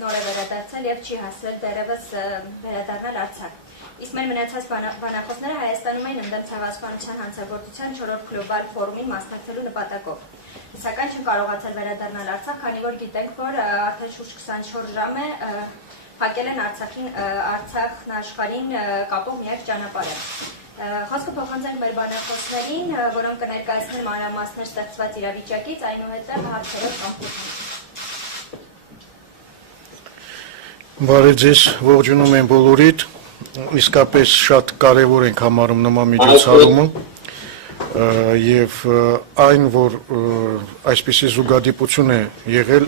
Նոր է վերադարձել եւ չի հասել դեռևս վերադառնալ Արցախ։ Իսկ մեր մնացած բանախոսները Հայաստանում էին ընդդեմ ցեղասպանության հանցագործության 4-րդ գլոբալ ֆորումին մասնակցելու նպատակով։ Սակայն չեն կարողացել վերադառնալ Արցախ, քանի որ գիտենք, որ արդեն շուրջ 24 ժամ է փակել են Արցախն աշխարհին կապող միակ ճանապարհը։ Խոսքը փոխանցենք մեր բանախոսներին, որոնք կներկայացնեն մանրամասներ ստեղծված իրավիճակից, այնուհետև հարցերով կապություն։ Բարև ձեզ, ողջունում եմ բոլորիդ, իսկապես շատ կարևոր ենք համարում նման միջոցառումը եւ այն, որ այսպիսի զուգադիպություն է եղել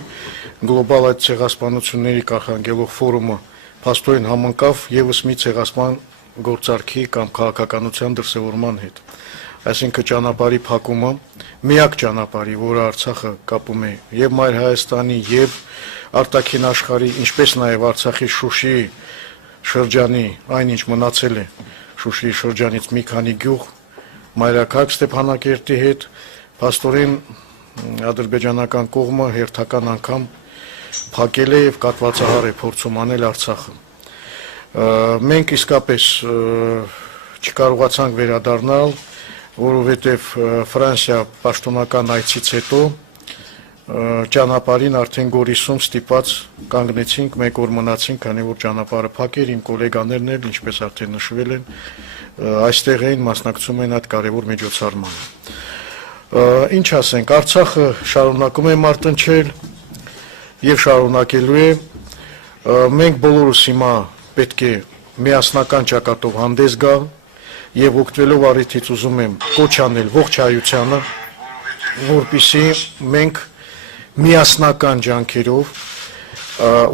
գլոբալ այդ ցեղասպանությունների կանխարգելող ֆորումը փաստորեն համընկավ եւս մի ցեղասպան գործարքի կամ քաղաքականության դրսևորման հետ։ Այսինքն ճանապարհի փակումը, միակ ճանապարհի, որը Արցախը կապում է եւ Մայր Հայաստանի եւ արտաքին աշխարհի, ինչպես նաեւ Արցախի Շուշիի շրջանի, այնինչ մնացել է Շուշիի շրջանից մի քանի գյուղ մայրաքաղաք Ստեփանակերտի հետ, փաստորեն ադրբեջանական կողմը հերթական անգամ փակել է եւ կատվածահար է փորձում անել Արցախը։ Մենք իսկապես չկարողացանք վերադառնալ, որովհետև Ֆրանսիա պաշտոնական այցից հետո ճանապարհին արդեն Գորիսում ստիպված կանգնեցինք, մեկ օր մնացինք, քանի որ ճանապարհը փակ էր, իմ գոլեգաներն էլ, ինչպես արդեն նշվել են, այստեղ էին մասնակցում են այդ կարևոր միջոցառմանը։ Ինչ ասենք, Արցախը շարունակում է մարտնչել եւ շարունակելու է, մենք բոլորս հիմա պետք է միասնական ճակատով հանդես գալ եւ օգտվելով առիթից ուզում եմ կոչ անել ողջ հայությանը, որպեսզի մենք միասնական ջանքերով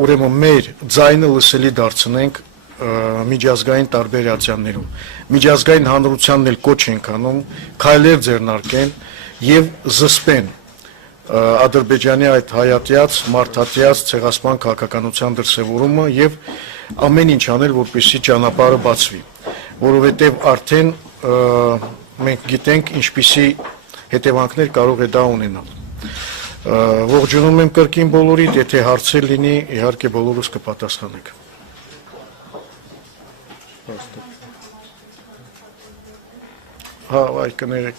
ուրեմն մեր ձայնը լսելի դարձնենք միջազգային տարբեր ատյաններում։ Միջազգային հանրությանն էլ կոչ ենք անում քայլեր ձեռնարկեն եւ զսպեն Ադրբեջանի այդ հայատյաց, մարդատյաց ցեղասպան քաղաքականության դրսևորումը եւ ամեն ինչ անել, որպեսզի ճանապարհը բացվի, որովհետեւ արդեն մենք գիտենք ինչպիսի հետևանքներ կարող է դա ունենալ։ Ողջունում եմ կրկին բոլորիդ, եթե հարցեր լինի, իհարկե բոլորս կպատասխանենք։ Հա, այ կներեք։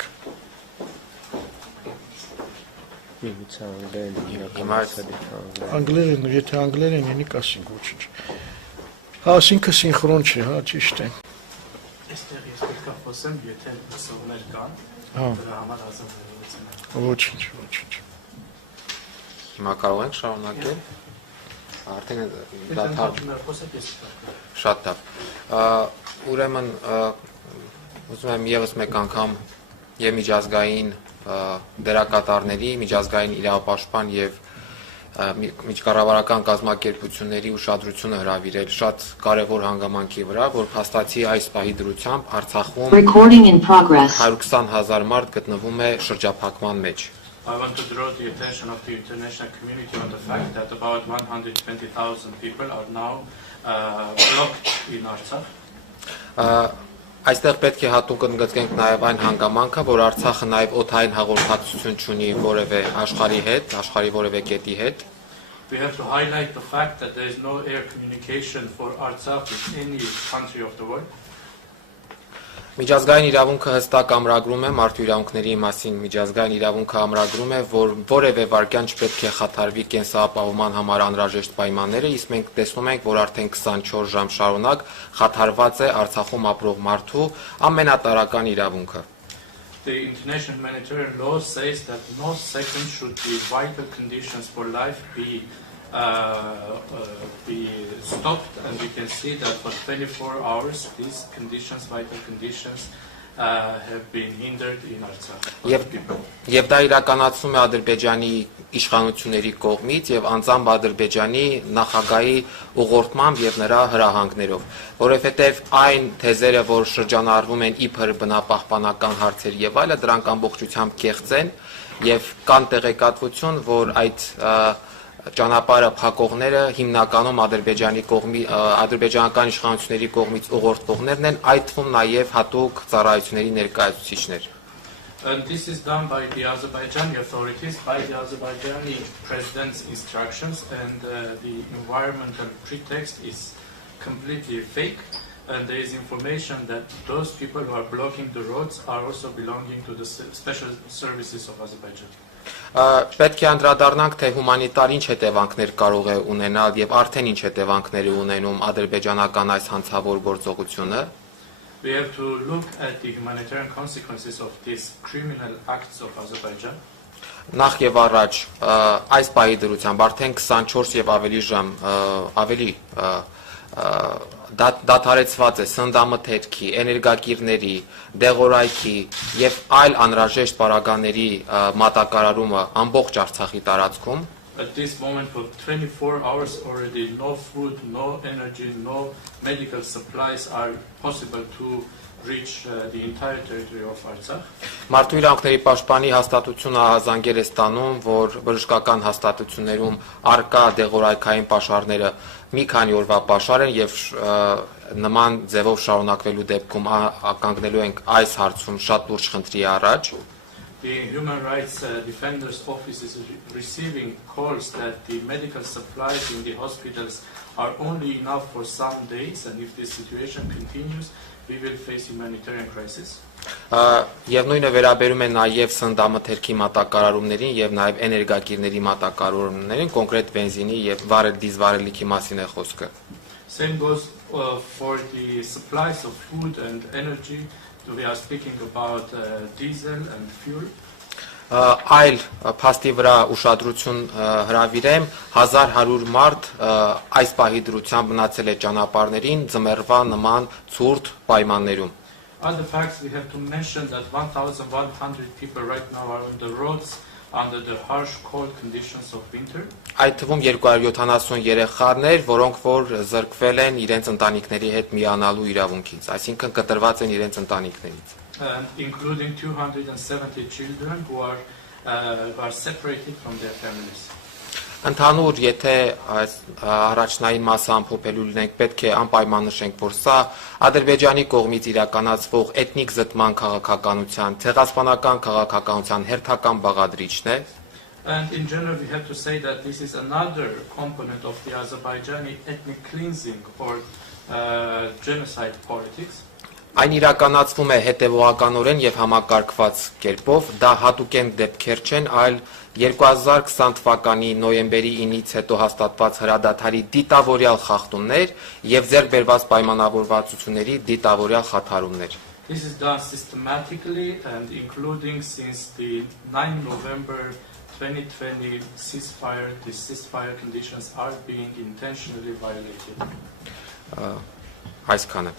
Անգլերեն, եթե անգլերեն ինի կասինք ոչինչ։ Հա, ասինքը սինխրոն չի, հա, ճիշտ է։ Այստեղ ես պետք է խոսեմ, եթե լսողներ կան, դրա համար ազատ Ոչինչ, ոչինչ։ Հիմա կարող ենք շարունակել։ Արդեն շատ լավ։ Ուրեմն ուզում եմ եւս մեկ անգամ եւ միջազգային դերակատարների, միջազգային իրավապաշտպան եւ միջկառավարական կազմակերպությունների ուշադրությունը հրավիրել շատ կարևոր հանգամանքի վրա, որ փաստացի այս պահի դրությամբ Արցախում 120,000 մարդ գտնվում է շրջափակման մեջ։ I want to draw the attention of the international community on the fact that about 120,000 people are now blocked in Artsakh. Այստեղ պետք է հատուկ ընդգծենք նաև այն հանգամանքը, որ Արցախը նաև օդային հաղորդակցություն չունի որևէ աշխարհի հետ, աշխարհի որևէ կետի հետ։ We have to highlight the fact that there is no air communication for Artsakh with any country of the world. Միջազգային իրավունքը հստակ ամրագրում է մարդու իրավունքների մասին, միջազգային իրավունքը ամրագրում է, որ որևէ վարքյան չպետք է խաթարվի կենսապահովման համար անհրաժեշտ պայմանները, իսկ մենք տեսնում ենք, որ արդեն 24 ժամ շարունակ խաթարված է Արցախում ապրող մարդու ամենատարրական իրավունքը։ The international humanitarian law says that no second should be vital conditions for life be stopped, and we can see that for 24 hours these conditions, vital conditions, have been hindered in Artsakh. Եվ դա իրականացվում է Ադրբեջանի իշխանությունների կողմից եւ անձամբ Ադրբեջանի նախագահի ուղղորդմամբ եւ նրա հրահանգներով, որովհետեւ այն թեզերը, որ շրջանառվում են իբր բնապահպանական հարցեր եւ այլը, դրանք ամբողջությամբ կեղծ են եւ կան տեղեկատվություն, որ այդ ճանապարհը փակողները հիմնականում ադրբեջանական իշխանությունների կողմից ուղղորդվողներն են, այդ թվում նաև հատուկ ծառայությունների ներկայացուցիչներ։ And this is done by the Azerbaijani authorities, by the Azerbaijani president's instructions, and the environmental pretext is completely fake. And there is information that those people who are blocking the roads are also belonging to the special services of Azerbaijan. Պետք է անդրադառնանք, թե հումանիտար ինչ հետևանքներ կարող է ունենալ եւ արդեն ինչ հետևանքներ է ունենում ադրբեջանական այս հանցավոր գործողությունը։ We have to look at the humanitarian consequences of these criminal acts of Azerbaijan. Նախ եւ առաջ այս պահի դրությամբ արդեն 24 եւ ավելի ժամ ավելի դադարեցված է սննդամթերքի, էներգակիրների, դեղորայքի եւ այլ անհրաժեշտ պարագաների մատակարարումը ամբողջ Արցախի տարածքում։ At this moment, for 24 hours already, no food, no energy, no medical supplies are possible to reach the entire territory of Artsakh. Մարդու իրավունքների պաշտպանի հաստատությունը հազանգել է ստանում, որ բժշկական հաստատություններում արկա դեղորայքային պաշարները մի քանի օրվա պաշար են եւ նման ձևով շարունակվելու դեպքում ականգնելու ենք այս հարցում շատ լուրջ խնդրի առաջ։ The Human Rights Defender's Office is receiving calls that the medical supplies in the hospitals are only enough for some days, and if this situation continues, we will face humanitarian crisis. Եվ նույնը վերաբերում է նաև սննդամթերքի մատակարարումներին եւ նաև էներգակիրների մատակարարումներին, կոնկրետ բենզինի եւ դիզվարելիքի մասին է խոսքը։ Same goes for the supplies of food and energy. We are speaking about diesel and fuel. Այլ փաստի վրա ուշադրություն հրավիրեմ 1100 մարդ այս պահի դրությամբ մնացել է ճանապարհներին ձմեռվա նման ցուրտ պայմաններում։ Other facts we have to mention that 1100 people right now are on the roads under the harsh cold conditions of winter. Այդ թվում 270 երեխաներ, որոնք որ զրկվել են իրենց ընտանիքների հետ միանալու իրավունքից, այսինքն կտրված են իրենց ընտանիքներից։ Including 270 children who are separated from their families. Ընդհանուր, եթե այս առաջնային մասը ամփոփելու լինենք, պետք է անպայման նշենք, որ սա Ադրբեջանի կողմից իրականացվող էթնիկ զտման քաղաքականության, ցեղասպանական քաղաքականության հերթական բաղադրիչն է։ And in general, we have to say that this is another component of the Azerbaijani ethnic cleansing or genocide politics. Այն իրականացվում է հետևողականորեն եւ համակարգված կերպով, դա հատուկեն դեպքեր չեն, այլ 2020 թվականի նոյեմբերի 9-ից հետո հաստատված հրադադարի դիտավորյալ խախտումներ եւ ձեռք բերված պայմանավորվածությունների դիտավորյալ խաթարումներ։ This is done systematically and including since the 9 November 2020 ceasefire. The ceasefire conditions are being intentionally violated. Այսքանը։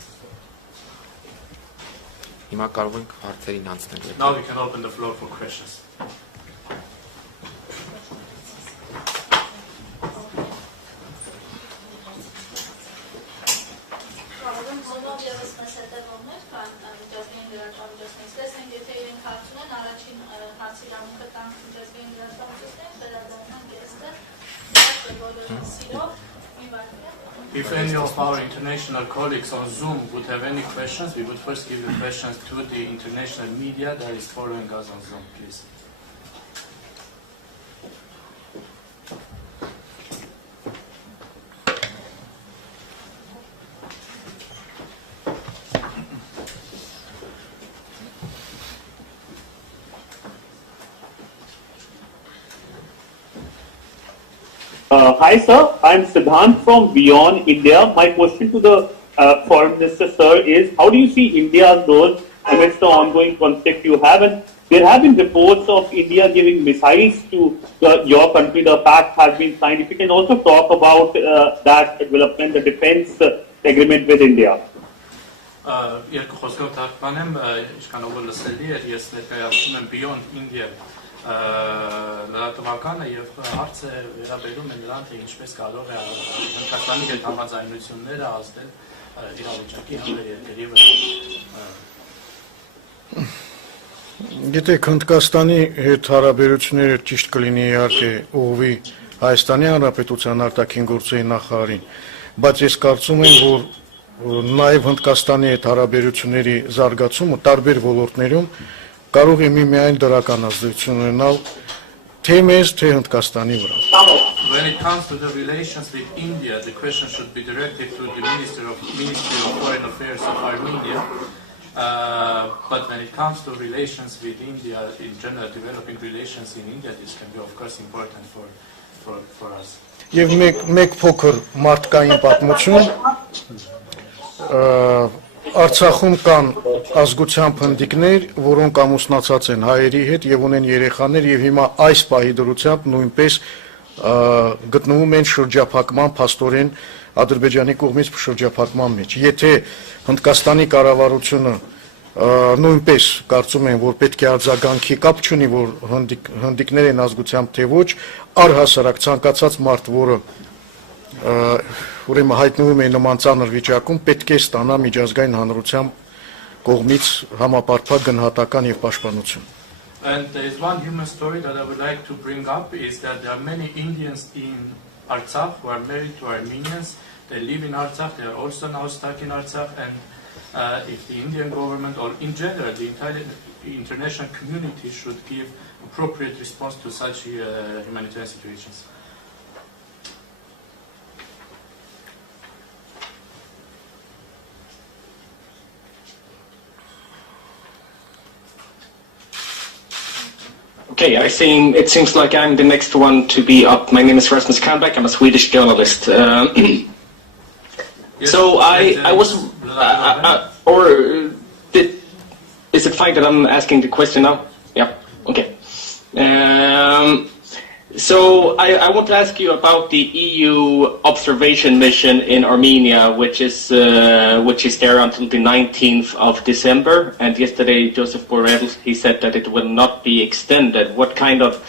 Հիմա կարող ենք հարցերին անցնել։ Now we can open the floor for questions. If any of our international colleagues on Zoom would have any questions, we would first give the questions to the international media that is following us on Zoom, please. Hi sir, I am Siddhant from Beyond India. My question to the Foreign Minister sir is, how do you see India's role amidst the ongoing conflict you have? And there have been reports of India giving missiles to your country. The pact has been signed. If you can also talk about that development, the defense agreement with India. Երկու խոսքով թարգմանեմ, ինչքանով լսելի էր, ես ներկայացնում եմ Beyond India լրատվականը եւ հարցը վերաբերում է նրան, թե ինչպես կարող է Հնդկաստանի հետ համաձայնությունները ազդել իրավիճակի հանդեպ երկրի վրա։ Գիտեք, Հնդկաստանի հետ հարաբերությունները ճիշտ կլինի իհարկե ուղղվի Հայաստանի Հանրապետության արտաքին գործերի նախարարին, բայց ես կարծում եմ, որ նաև Հնդկաստանի հետ հարաբերությունների զարգացումը տարբեր ոլորտներում կարող է միայն դրական ազդեցություն ունենալ թե մեզ, թե Հնդկաստանի վրա։ When it comes to the relations with India, the question should be directed to the Ministry of Foreign Affairs of Armenia. But when it comes to relations with India, in general, developing relations in India, this can be, of course, important for us. Եվ մեկ փոքր մարդկային պատմություն Արցախում կան ազգությամբ հնդիկներ, որոնք ամուսնացած են հայերի հետ եւ ունեն երեխաներ եւ հիմա այս պահի դրությամբ նույնպես գտնվում են շրջափակման փաստորեն Ադրբեջանի կողմից շրջափակման մեջ։ Եթե Հնդկաստանի կառավարությունը նույնպես կարծում են, որ պետք է արձագանքի, կապ չունի, որ հնդիկներ են ազգությամբ թե ոչ, առհասարակ ցանկացած մարդ, որը ուրեմն հայտնվում է նման ծանր վիճակում, պետք է ստանա միջազգային հանրության կողմից համապարփակ գնահատական եւ պաշտպանություն։ And there is one human story that I would like to bring up is that there are many Indians in Artsakh who are married to Armenians. They live in Artsakh. They are also now stuck in Artsakh. And if the Indian government or in general the entire international community should give appropriate response to such humanitarian situations. Okay, it seems like I'm the next one to be up. My name is Rasmus Kahnbäck. I'm a Swedish journalist. Yes, so I was, is it fine that I'm asking the question now? Yeah, okay. So I want to ask you about the EU observation mission in Armenia, which is there until the 19th of December. And yesterday, Joseph Borrell, he said that it will not be extended. What kind of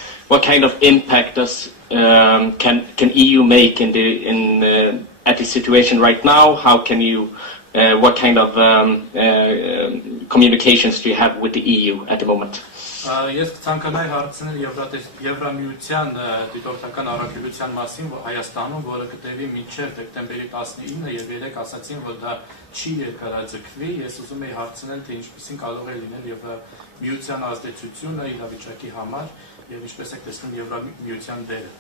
impact does can EU make at the situation right now? How can you? What kind of communications do you have with the EU at the moment? Ես ցանկանայի հարցնել Եվրամիության դիտորդական առաքելության մասին Հայաստանում, որը կտևի մինչև դեկտեմբերի 19-ը եւ երեք ասացին, որ դա չի երկարաձգվի։ Ես ուզում եի հարցնել, թե ինչպեսին կարող է լինել Եվրամիության ազդեցությունը իրավիճակի համար եւ ինչպես եք տեսնում Եվրամիության դերը։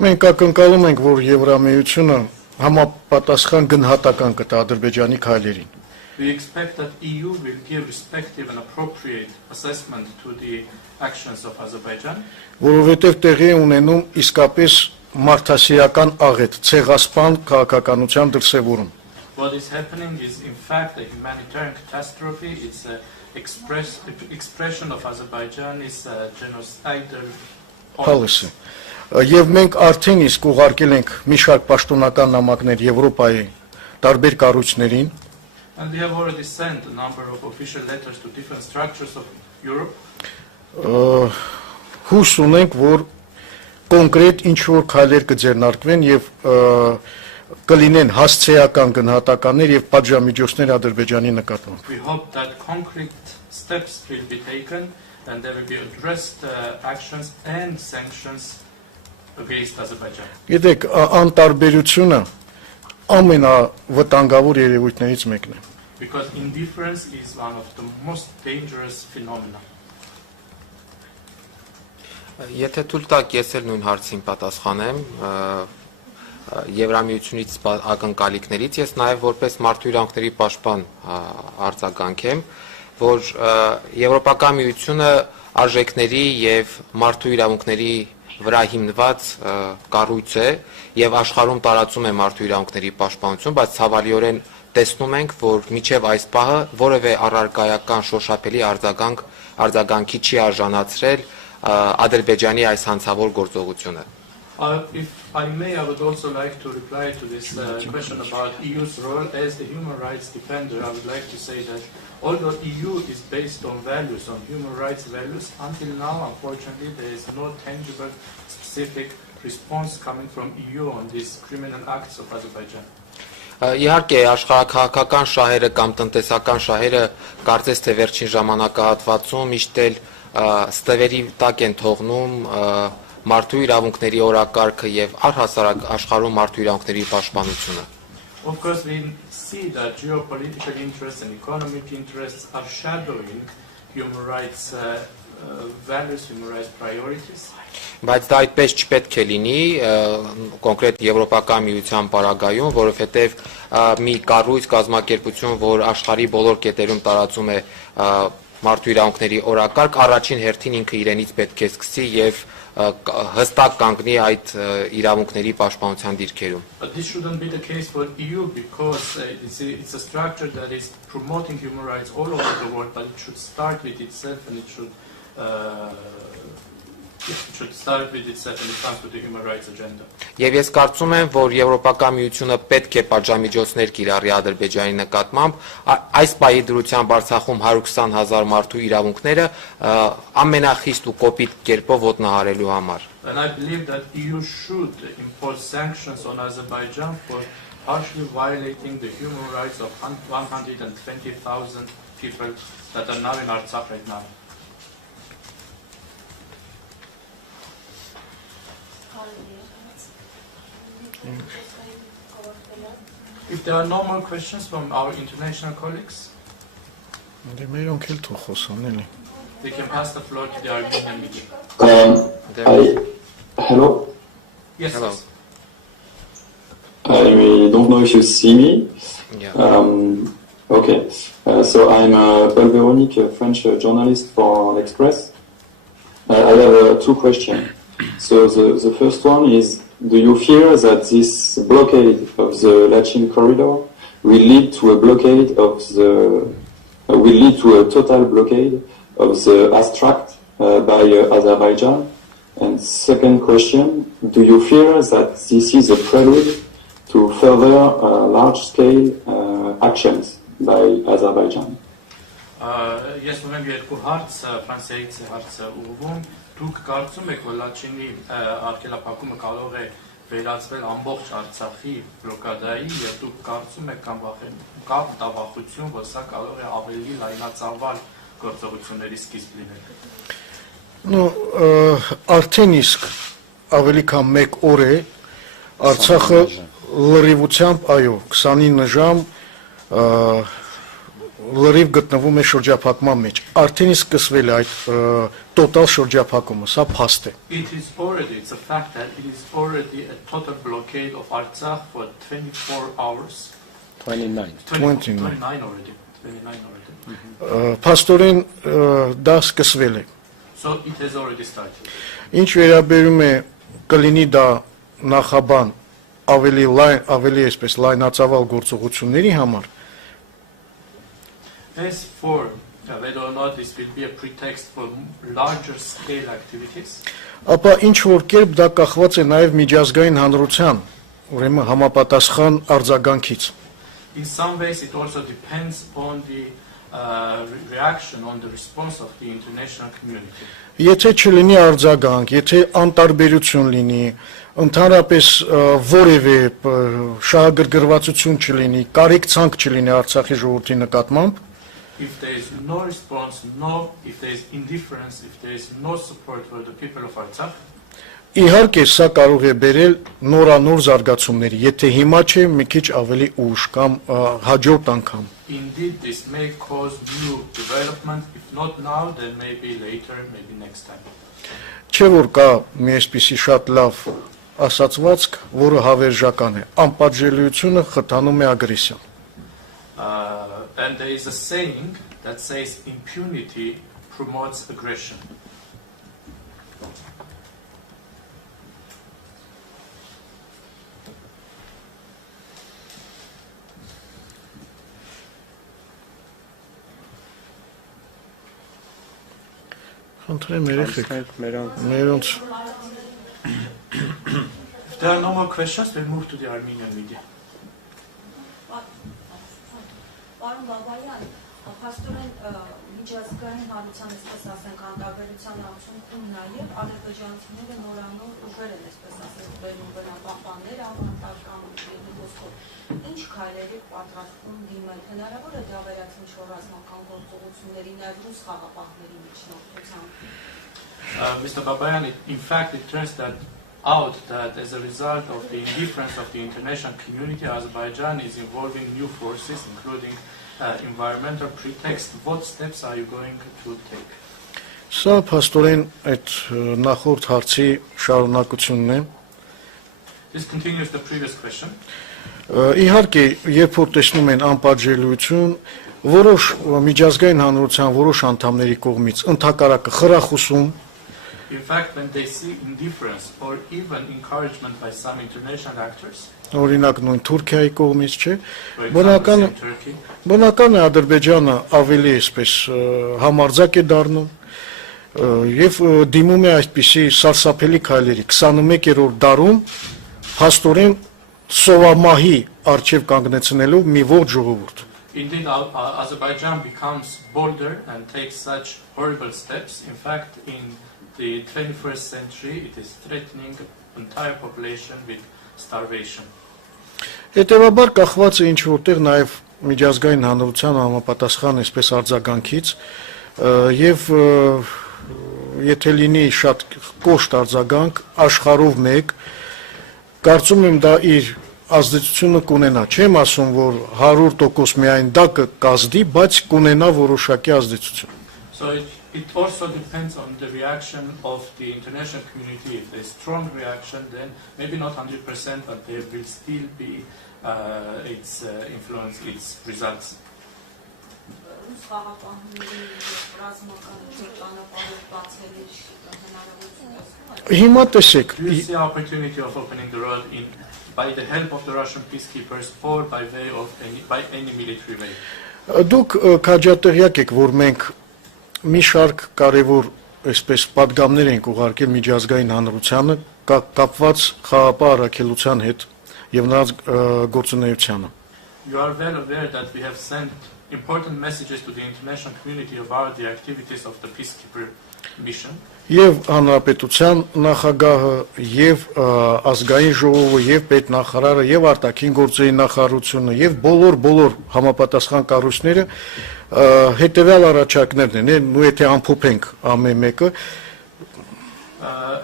Մենք ակնկալում ենք, որ Եվրամիությունը համապատասխան գնահատական կտա Ադրբեջանի քայլերին։ We expect that EU will give respective and appropriate assessment to the actions of Azerbaijan. Որովհետև տեղի է ունենում իսկապես մարդասիրական աղետ, ցեղասպան քաղաքականության դրսևորում։ What is happening is in fact a humanitarian catastrophe. It's an expression of Azerbaijan's genocidal policy. Եվ մենք արդեն իսկ ուղարկել ենք մի շարք պաշտոնական նամակներ Եվրոպայի տարբեր կառույցներին։ And we have already sent a number of official letters to different structures of Europe. Հույս ունենք, որ կոնկրետ ինչ-որ քայլեր կձեռնարկվեն եւ կլինեն հասցեական գնահատականներ եւ պատժամիջոցներ Ադրբեջանի նկատմամբ։ We hope that concrete steps will be taken and there will be addressed actions and sanctions against Azerbaijan. Գիտեք, անտարբերությունը ամենավտանգավոր երևույթներից մեկն է։ Because indifference is one of the most dangerous phenomena. Եթե թույլ տաք, ես էլ նույն հարցին պատասխանեմ, Եվրամիությունից ակնկալիքներից ես նաև որպես մարդու իրավունքների պաշտպան արձագանքեմ, որ Եվրոպական միությունը արժեքների եւ մարդու իրավունքների վրա հիմնված կառույց է եւ աշխարհում տարածում է մարդու իրավունքների պաշտպանություն, բայց ցավալիորեն տեսնում ենք, որ միջև այս պահը որևէ առարկայական շոշափելի արձագանքի չի արժանացրել Ադրբեջանի այս հանցավոր գործողությունը։ If I may, I would also like to reply to this question about EU's role as the human rights defender. I would like to say that although EU is based on values, on human rights values, until now, unfortunately, there is no tangible, specific response coming from EU on these criminal acts of Azerbaijan. Իհարկե աշխարհակահաղական շահերը կամ տնտեսական շահերը կարծես թե վերջին ժամանակահատվածում միշտ էլ ստվերի տակ են թողնում մարդու իրավունքների օրակարգը եւ առհասարակ աշխարհում մարդու իրավունքների պաշտպանությունը։ Of course, we see that geopolitical interests and economic interests are shadowing human rights values, human rights priorities. Բայց դա այդպես չպետք է լինի կոնկրետ Եվրոպական միության պարագայում, որովհետև մի կառույց կազմակերպություն, որ աշխարհի բոլոր կետերում տարածում է մարդու իրավունքների օրակարգ, առաջին հերթին ինքը իրենից պետք է սկսի եւ հստակ կանգնի այդ իրավունքների պաշտպանության դիրքերում։ But this shouldn't be the case for EU because it's a structure that is promoting human rights all over the world, but it should start with itself and it should start with itself when it comes to the human rights agenda. Եվ ես կարծում եմ, որ Եվրոպական միությունը պետք է պատժամիջոցներ կիրառի Ադրբեջանի նկատմամբ, այս պահի դրությամբ Արցախում 120,000 մարդու իրավունքները ամենախիստ ու կոպիտ կերպով ոտնահարելու համար։ And I believe that EU should impose sanctions on Azerbaijan for harshly violating the human rights of 120,000 people that are now in Artsakh right now. If there are no more questions from our international colleagues, we can pass the floor to the Armenian media. Hello. Yes. Hello. I don't know if you see me. Yeah. Okay. So I'm Paul Véronique, a French journalist for L'Express. I have two questions. So the first one is, do you fear that this blockade of the Lachin corridor will lead to a blockade of will lead to a total blockade of the Astract by Azerbaijan? And second question, do you fear that this is a prelude to further large-scale actions by Azerbaijan? Ես ունեմ երկու հարց, Ֆրանսիայից է հարցը ուղղվում։ Դուք կարծում եք, որ Լաչինի արգելափակումը կարող է վերածվել ամբողջ Արցախի բլոկադայի, եւ դուք կարծում եք կա մտավախություն, որ սա կարող է ավելի լայնածավալ գործողությունների սկիզբ լինել։ Արդեն իսկ ավելի քան 1 օր է Արցախը լրիվությամբ, այո, 29 ժամ լրիվ գտնվում է շրջափակման մեջ։ Արդեն իսկ սկսվել է այդ տոտալ շրջափակումը, սա փաստ է։ It's a fact that it is already a total blockade of Artsakh for 24 hours. 29 already. Փաստորեն դա սկսվել է։ So it has already started. Ինչ վերաբերում է կլինի դա նախաբան ավելի այսպես լայնածավալ գործողությունների համար, As for whether or not this will be a pretext for larger scale activities, ապա ինչ որ կերպ դա կախված է նաև միջազգային հանրության, ուրեմն համապատասխան արձագանքից։ in some ways it also depends on the reaction, on the response of the international community. Եթե չլինի արձագանք, եթե անտարբերություն լինի, ընդհանրապես որևէ շահագրգռվածություն չլինի, կարիք ցանկ չլինի Արցախի ժողովրդի նկատմամբ, If there is no response, if there is indifference, if there is no support for the people of Artsakh, իհարկե սա կարող է բերել նորանոր զարգացումների, եթե հիմա չէ, մի քիչ ավելի ուշ կամ հաջորդ անգամ։ Indeed, this may cause new development. If not now, then maybe later, maybe next time. Չէ որ կա մի այսպիսի շատ լավ ասացվածք, որը հավերժական է, անպատժելիությունը խթանում է ագրեսիան։ And there is a saying that says impunity promotes aggression. If there are no more questions, we'll move to the Armenian media. Պարոն Բաբայան, փաստորեն միջազգային հանրության այսպես ասենք անդրադառնության արդյունքում նաև ադրբեջանցիները նորանոր ուժեր են այսպես ասենք բերում բնապահպաններ ավանդական ոսկով։ Ինչ քայլերի պատրաստվում դիմել, հնարավոր է դա վերածի ինչ-որ ռազմական գործողությունների նաև ռուս խաղապահների միջնորդությամբ։ Mr. Babayan, in fact, it turns out that as a result of the indifference of the international community, Azerbaijan is involving new forces, including environmental pretext, what steps are you going to take? Սա փաստորեն այդ նախորդ հարցի շարունակությունն է։ This continues the previous question. Իհարկե, երբ որ տեսնում են անպատժելիություն, որոշ միջազգային հանրության որոշ անդամների կողմից ընդհակառակը խրախուսում, In fact, when they see indifference or even encouragement by some international actors, օրինակ նույն Թուրքիայի կողմից, չէ, for example, in Turkey, բնական է Ադրբեջանը ավելի այսպես համարձակ է դառնում եւ դիմում է այդպիսի սարսափելի քայլերի 21-րդ դարում հաստորեն սովամահի արչեւ կանգնեցնելով մի ողջ ժողովուրդ։ indeed, Azerbaijan becomes bolder and takes such horrible steps. In fact, in the 21st century, it is threatening the entire population with starvation. Հետևաբար կախված է ինչ որտեղ նաև միջազգային հանրության համապատասխան այսպես արձագանքից եւ եթե լինի շատ կոշտ արձագանք աշխարհով մեկ կարծում եմ դա իր ազդեցությունը կունենա չեմ ասում որ 100% միայն դա կազդի բայց կունենա որոշակի ազդեցություն So it also depends on the reaction of the international community. If there's strong reaction, then maybe not 100%, but there will still be its influence, its results. Հիմա տեսեք Do you see the opportunity of opening the road by the help of the Russian peacekeepers or by any military way? Դուք քաջատեղյակ եք որ մենք մի շարք կարևոր այսպես պատգամներ ենք ուղարկել միջազգային հանրությանը կապված խաղապահ առաքելության հետ եւ նրանց գործունեությանը You are well aware that we have sent important messages to the international community about the activities of the peacekeeper mission. Եվ հանրապետության նախագահը եւ ազգային ժողովը եւ պետնախարարը եւ արտաքին գործերի նախարարությունը եւ բոլոր համապատասխան կառույցները հետևյալ առաջարկներն են ու եթե ամփոփենք ամեն մեկը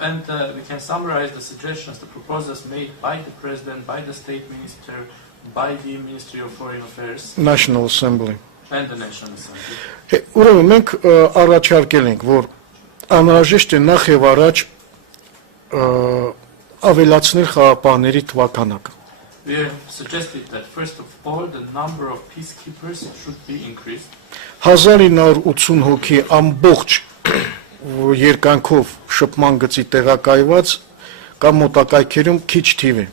And we can summarize the suggestions, the proposals made by the president, by the state minister, by the Ministry of Foreign Affairs, National Assembly and the National Assembly. Ուրեմն մենք առաջարկել ենք որ անհրաժեշտ է նախ եւ առաջ ավելացնել խաղապահների թվականակը We have suggested that first of all the number of peacekeepers should be increased. 1980 հոգի ամբողջ երկայնքով շփման գծի տեղակայված կամ մոտակայքերում քիչ թիվ է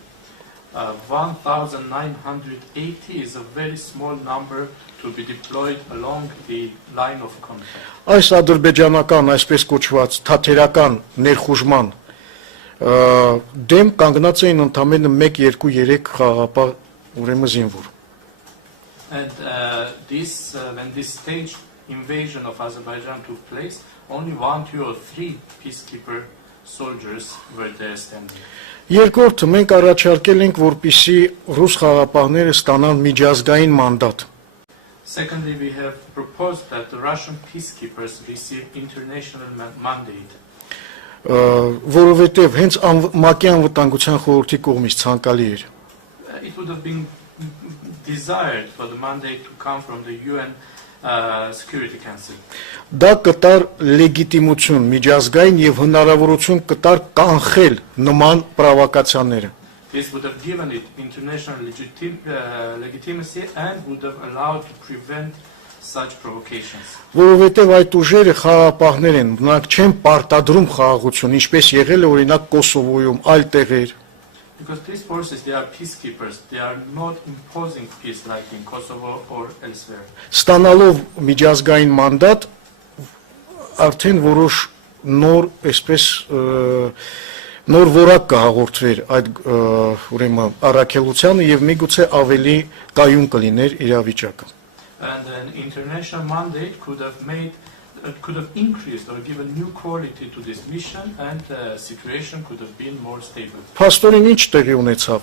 1980 is a very small number to be deployed along the line of contact. Այս ադրբեջանական այսպես կոչված թաթերական ներխուժման դեմ կանգնած էին ընդամենը 1-2-3 խաղապահ ուրեմն զինվոր And when this staged invasion of Azerbaijan took place, only 1, 2 or 3 peacekeeper soldiers were there standing. Երկրորդը մենք առաջարկել ենք որպիսի ռուս խաղապահները ստանան միջազգային մանդատ Secondly, we have proposed that the Russian peacekeepers receive international mandate. Որովհետև հենց ՄԱԿ-ի անվտանգության խորհրդի կողմից ցանկալի էր It would have been desired for the mandate to come from the UN Security Council. Դա կտար լեգիտիմություն միջազգային եւ հնարավորություն կտար կանխել նման պրովոկացիաները This would have given it international legitimacy and would have allowed to prevent such provocations. Որովհետև այդ ուժերը խաղապահներ են, նրանք չեն պարտադրում խաղաղություն, ինչպես եղել է օրինակ Կոսովոյում, այլ տեղեր։ Because these forces, they are peacekeepers, they are not imposing peace like in Kosovo or elsewhere. Ստանալով միջազգային մանդատ արդեն որոշ նոր այսպես նոր որակ կհաղորդվեր այդ ուրեմն առաքելությանը եւ միգուցե ավելի կայուն կլիներ իրավիճակը And an international mandate could have increased or given new quality to this mission and the situation could have been more stable. Փաստորեն ինչ տեղի ունեցավ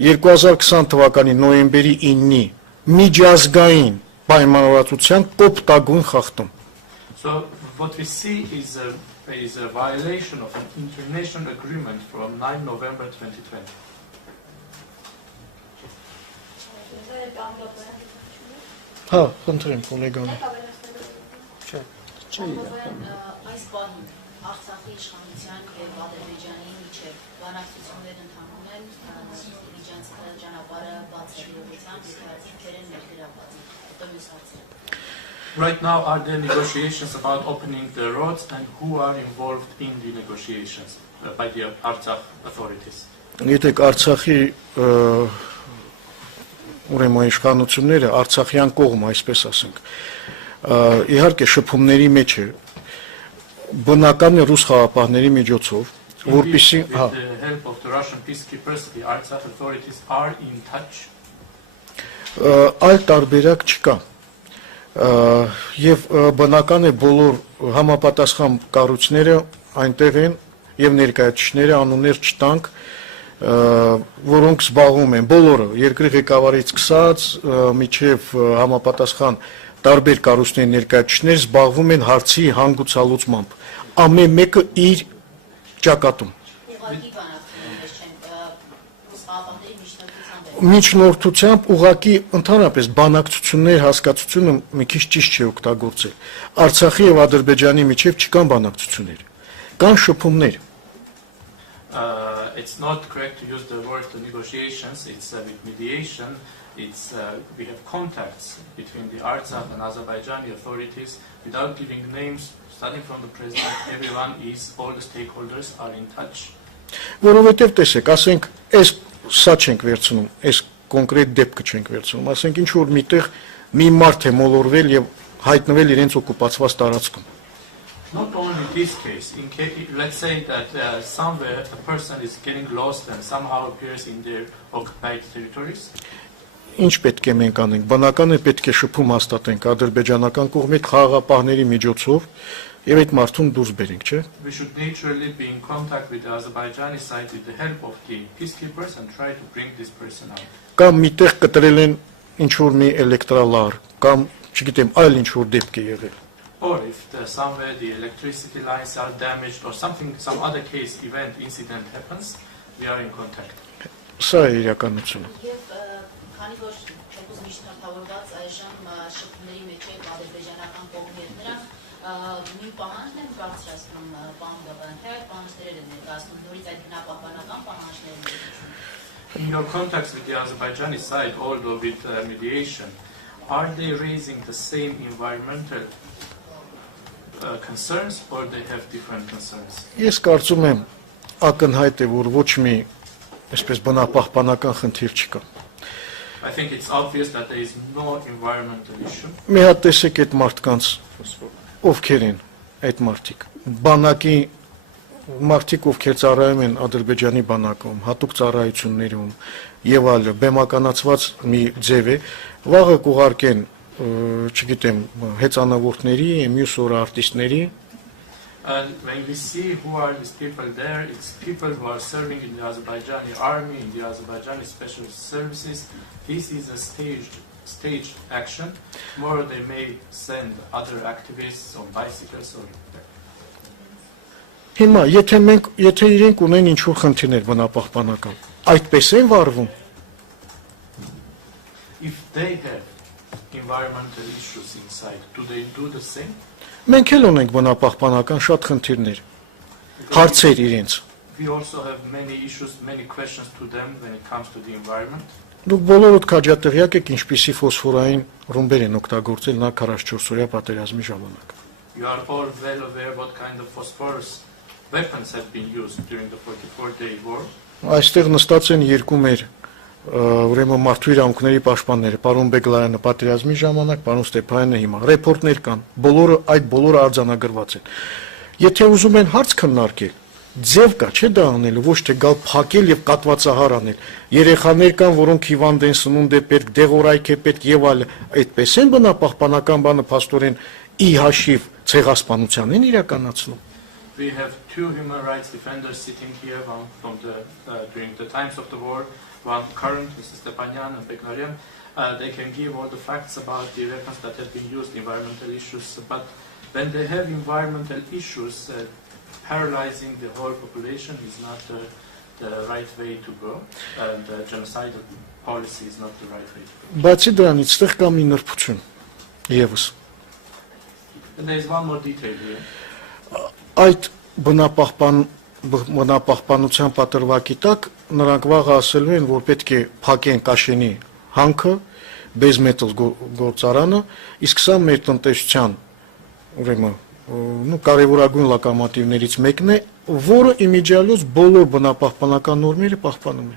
2020 թվականի նոյեմբերի 9-ի միջազգային պայմանավորվածության կոպտագույն խախտում So what we see is a violation of an international agreement from 9 November 2020. Հա, խնդրեմ գոլեգան։ Այս բանում Արցախի իշխանության եւ Ադրբեջանի միջեւ բանակցություններ ընթանում են միջանց ճանապարհը բացելու ուղղությամբ դերեն ներգրաված։ Հետո մյուս հարցը։ Right now, are there negotiations about opening the roads, and who are involved in the negotiations by the Artsakh authorities? Գիտեք, Արցախի ուրեմն իշխանությունները Արցախյան կողմ, այսպես ասենք, իհարկե շփումների մեջ է բնական ռուս խաղապահների միջոցով, որպեսզի with the help of the Russian peacekeepers, the Artsakh authorities are in touch. Այլ տարբերակ չկա։ Եվ բնական է բոլոր համապատասխան կառույցները այնտեղ են եւ ներկայացուցիչները անուններ չտանք, որոնք զբաղվում են բոլորը երկրի ղեկավարից սկսած միջև համապատասխան տարբեր կառույցների ներկայացուցիչներ զբաղվում են հարցի հանգուցալուծմամբ, ամեն մեկը իր ճակատում։ Միջնորդությամբ ուղղակի ընդհանրապես բանակցություններ հասկացությունը մի քիչ ճիշտ չի օգտագործել։ Արցախի եւ Ադրբեջանի միջև չկան բանակցություններ, կան շփումներ։ It's not correct to use the word negotiations. It's with mediation. It's we have contacts between the Artsakh and Azerbaijani authorities without giving names. Starting from the president, everyone is, all the stakeholders are in touch. Որովհետև տեսեք, ասենք, այս սա չենք վերցնում, այս կոնկրետ դեպքը չենք վերցնում, ասենք ինչ որ միտեղ մի մարդ է մոլորվել եւ հայտնվել իրենց օկուպացված տարածքում։ Not only this case, let's say that somewhere a person is getting lost and somehow appears in their occupied territories. Ինչ պետք է մենք անենք, բնական է պետք է շփում հաստատենք ադրբեջանական կողմից խաղաղապահների միջոցով եւ այդ մարդուն դուրս բերենք, չէ՞։ We should naturally be in contact with the Azerbaijani side with the help of the peacekeepers and try to bring this person out. Կամ միտեղ կտրել են ինչ որ մի էլեկտրալար, կամ չգիտեմ, այլ ինչ որ դեպք է եղել։ Or if somewhere the electricity lines are damaged or some other case, event, incident happens, we are in contact. Սա է իրականությունը։ Եվ քանի որ չոքուս միշտ հաղորդած այժմ շփումների մեջ է ադրբեջանական կողմի հետ նրանք մի պահանջն են բարձրացնում պահանջական, թե այդ պահանջները են ներկայացնում նորից այդ բնապահպանական պահանջներն են։ In your contacts with the Azerbaijani side, although with mediation, are they raising the same environmental concerns or they have different concerns? Ես կարծում եմ ակնհայտ է, որ ոչ մի այսպես բնապահպանական խնդիր չկա։ I think it's obvious that there is no environmental issue. Մի հատ տեսեք այդ մարդկանց ովքեր են այդ մարդիկ։ Բանակի մարդիկ ովքեր ծառայում են Ադրբեջանի բանակում, հատուկ ծառայություններում եւ այլ բեմականացված մի ձև է, վաղը կուղարկեն, չգիտեմ, հեծանվորդների, մյուս օր արտիստների։ And when we see who are these people there, it's people who are serving in the Azerbaijani army, in the Azerbaijani special services. This is a staged action. Tomorrow they may send other activists on bicycles or. Հիմա, եթե իրենք ունեն ինչ-որ խնդիրներ բնապահպանական, այդպես են վարվում։ If they have environmental issues inside, do they do the same? Մենք էլ ունենք բնապահպանական շատ խնդիրներ, հարցեր իրենց։ We also have many issues, many questions to them when it comes to the environment. Դուք բոլորդ քաջատեղյակ եք ինչպիսի ֆոսֆորային ռումբեր են օգտագործել նա 44-օրյա պատերազմի ժամանակ։ You are all well aware what kind of phosphorus weapons have been used during the 44-day war. Այստեղ նստած են երկու մեր ուրեմն մարդու իրավունքների պաշտպանները, պարոն Բեգլարյանը պատերազմի ժամանակ, պարոն Ստեփանյանը հիմա ռեպորտներ կան, բոլորը արձանագրված են։ Եթե ուզում են հարց քննարկել, ձև կա, չէ՞ դա անելու, ոչ թե գալ փակել եւ կատվածահար անել։ Երեխաներ կան, որոնք հիվանդ են, սնունդ է պետք, դեղորայք է պետք եւ այլ, այդպես են բնապահպանական բանը փաստորեն ի հաշիվ ցեղասպանության են իրականացնում։ We have two human rights defenders sitting here, one from during the times of the war, one current, Mrs. Stepanyan and Beglarian. They can give all the facts about the weapons that have been used, environmental issues. But when they have environmental issues, paralyzing the whole population is not the right way to go, and genocidal policy is not the right way to go. Բացի դրանից, ստեղ կա մի նրբություն։ Եվս And there is one more detail here. այդ բնապահպանության պատրվակի տակ նրանք վաղը ասելու են, որ պետք է փակեն Կաշենի հանքը, բեզմետալ գործարանը, իսկ սա մեր տնտեսության ուրեմն կարևորագույն լոկոմոտիվներից մեկն է, որը իմիջիալոց բոլոր բնապահպանական նորմերը պահպանում է։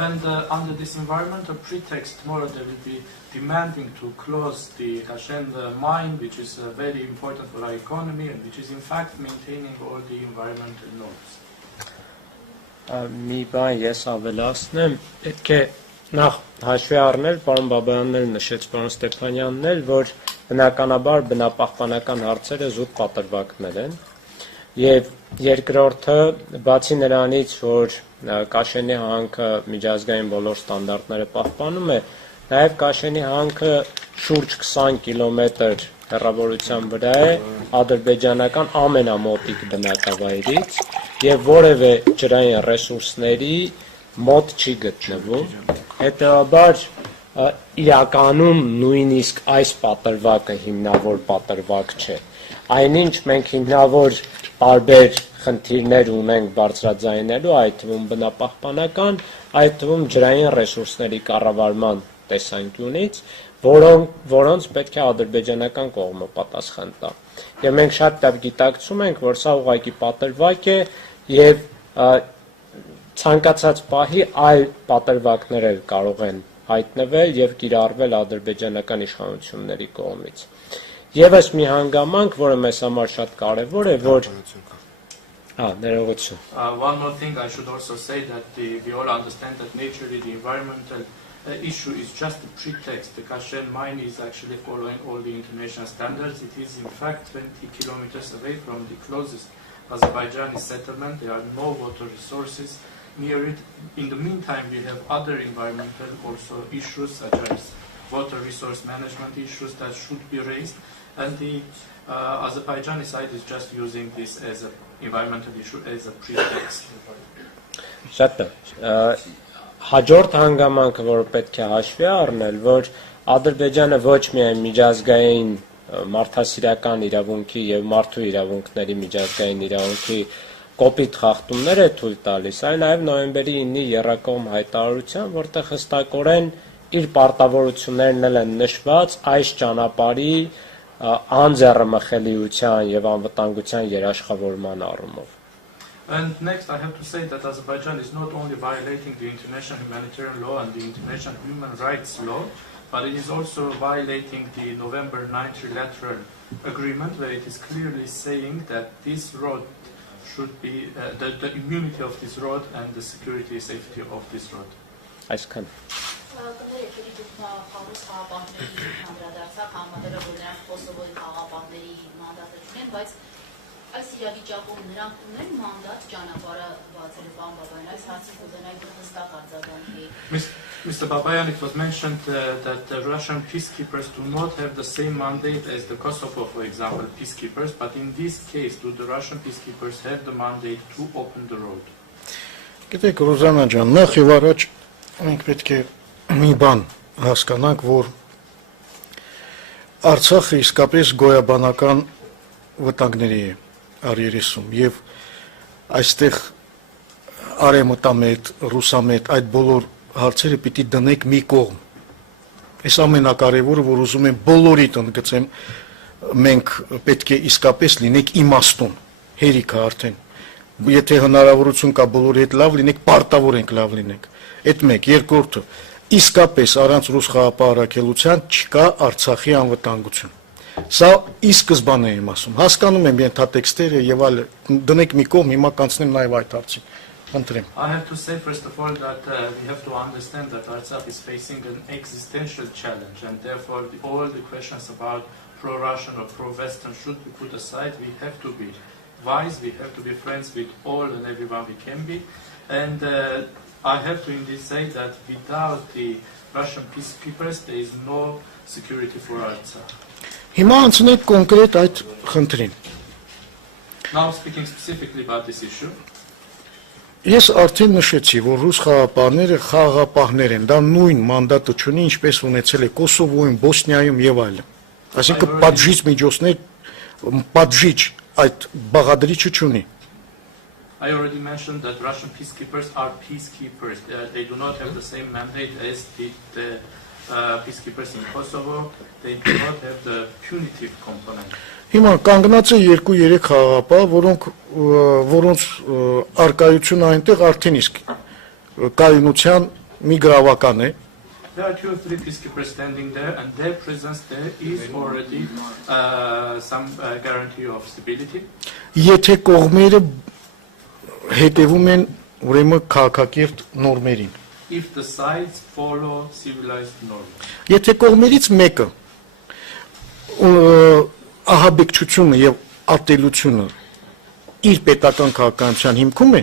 And under this environmental pretext, tomorrow they will be demanding to close the Kashen mine, which is very important for our economy and which is in fact maintaining all the environmental norms. Մի բան ես ավելացնեմ, պետք է նախ հաշվի առնել, պարոն Բաբայանն էլ նշեց, պարոն Ստեփանյանն էլ, որ բնականաբար բնապահպանական հարցերը զուտ պատրվակներ են, եւ երկրորդը, բացի նրանից, որ Կաշենի հանքը միջազգային բոլոր ստանդարտները պահպանում է, նաև Կաշենի հանքը շուրջ 20 կիլոմետր հեռավորության վրա է ադրբեջանական ամենամոտիկ բնակավայրից եւ որևէ ջրային ռեսուրսների մոտ չի գտնվում։ Հետևաբար իրականում նույնիսկ այս պատրվակը հիմնավոր պատրվակ չէ։ Այնինչ մենք հիմնավոր տարբեր խնդիրներ ունենք բարձրաձայնելու, այդ թվում բնապահպանական, այդ թվում ջրային ռեսուրսների կառավարման տեսանկյունից, որոնց պետք է ադրբեջանական կողմը պատասխան տա։ Եվ մենք շատ լավ գիտակցում ենք, որ սա ուղղակի պատրվակ է եւ ցանկացած պահի այլ պատրվակներ էլ կարող են հայտնվել եւ կիրառվել ադրբեջանական իշխանությունների կողմից։ Եվս մի հանգամանք, որը մեզ համար շատ կարևոր է, որ ներողություն։ One more thing I should also say that we all understand that naturally the environmental issue is just a pretext. The Kashen mine is actually following all the international standards. It is in fact 20 kilometers away from the closest Azerbaijani settlement. There are no water resources near it. In the meantime, we have other environmental also issues such as water resource management issues that should be raised, and the Azerbaijani side is just using this as an environmental issue as a pretext. Շատ հաջորդ հանգամանքը, որը պետք է հաշվի առնել, որ Ադրբեջանը ոչ միայն միջազգային մարդասիրական իրավունքի եւ մարդու իրավունքների միջազգային իրավունքի կոպիտ խախտումներ է թույլ տալիս, այլ նաեւ նոյեմբերի 9-ի եռակողմ հայտարարության, որտեղ հստակորեն իր պարտավորություններն են նշված այս ճանապարհի անձեռամխելիության եւ անվտանգության երաշխավորման առումով։ And next, I have to say that Azerbaijan is not only violating the international humanitarian law and the international human rights law, but it is also violating the November 9 trilateral agreement, where it is clearly saying that this road should be, the immunity of this road and the security and safety of this road. Այսքան։ Այս իրավիճակում նրանք ունեն մանդատ ճանապարհը բացելու բան բավարար այս հարցը կուզենայի հստակ արձագանքի։ Mr. Babayan, it was mentioned that the Russian peacekeepers do not have the same mandate as the Kosovo, for example, peacekeepers, but in this case, do the Russian peacekeepers have the mandate to open the road? Գիտեք, Ռոզանա ջան, նախ եւ առաջ մենք պետք է մի բան հասկանանք, որ Արցախը իսկապես գոյաբանական վտանգների է արիերիսում եւ այստեղ արեմտամետ, ռուսամետ այդ բոլոր հարցերը պիտի դնենք մի կողմ։ Այս ամենակարևորը, որ ուզում եմ բոլորիդ ընդգծեմ, մենք պետք է իսկապես լինենք իմաստուն, հերիքը արդեն։ Եթե հնարավորություն կա բոլորի հետ լավ լինենք, պարտավոր ենք լավ լինենք։ Այդ մեկ, երկրորդը, իսկապես առանց ռուս խաղապահարակելության չկա Արցախի անվտանգություն։ Սա ի սկզբանե եմ ասում, հասկանում եմ ենթատեքստերը եւ այլ, դնենք մի կողմ, հիմա կանցնեմ նաեւ այդ հարցին։ Խնդրեմ։ I have to say first of all that we have to understand that Artsakh is facing an existential challenge, and therefore all the questions about pro-Russian or pro-Western should be put aside. We have to be wise, we have to be friends with all and everyone we can be, and I have to indeed say that without the Russian peacekeepers there is no security for Artsakh. Հիմա անցնենք կոնկրետ այդ խնդրին։ Now speaking specifically about this issue. Ես արդեն նշեցի, որ ռուս խաղապահները խաղապահներ են, դա նույն մանդատը ունի, ինչպես ունեցել է Կոսովոյում, Բոսնիայում եւ այլն։ Այսինքն պատժիչ միջոցներ պատժիչ այդ բաղադրիչը չունի։ I already mentioned that Russian peacekeepers are peacekeepers. They do not have the same mandate as the peacekeepers in Kosovo. They do not have the punitive component. Հիմա կանգնած է 2-3 խաղապահ, որոնց արկայությունը այնտեղ արդեն իսկ կայունության մի գրավական է։ There are 2 or 3 peacekeepers standing there, and their presence there is already some guarantee of stability. Եթե կողմերը հետևում են ուրեմն քաղաքակիրթ նորմերին։ If the sides follow civilized norms. Եթե կողմերից մեկը ահաբեկչությունը եւ ատելությունը իր պետական քաղաքականության հիմքում է,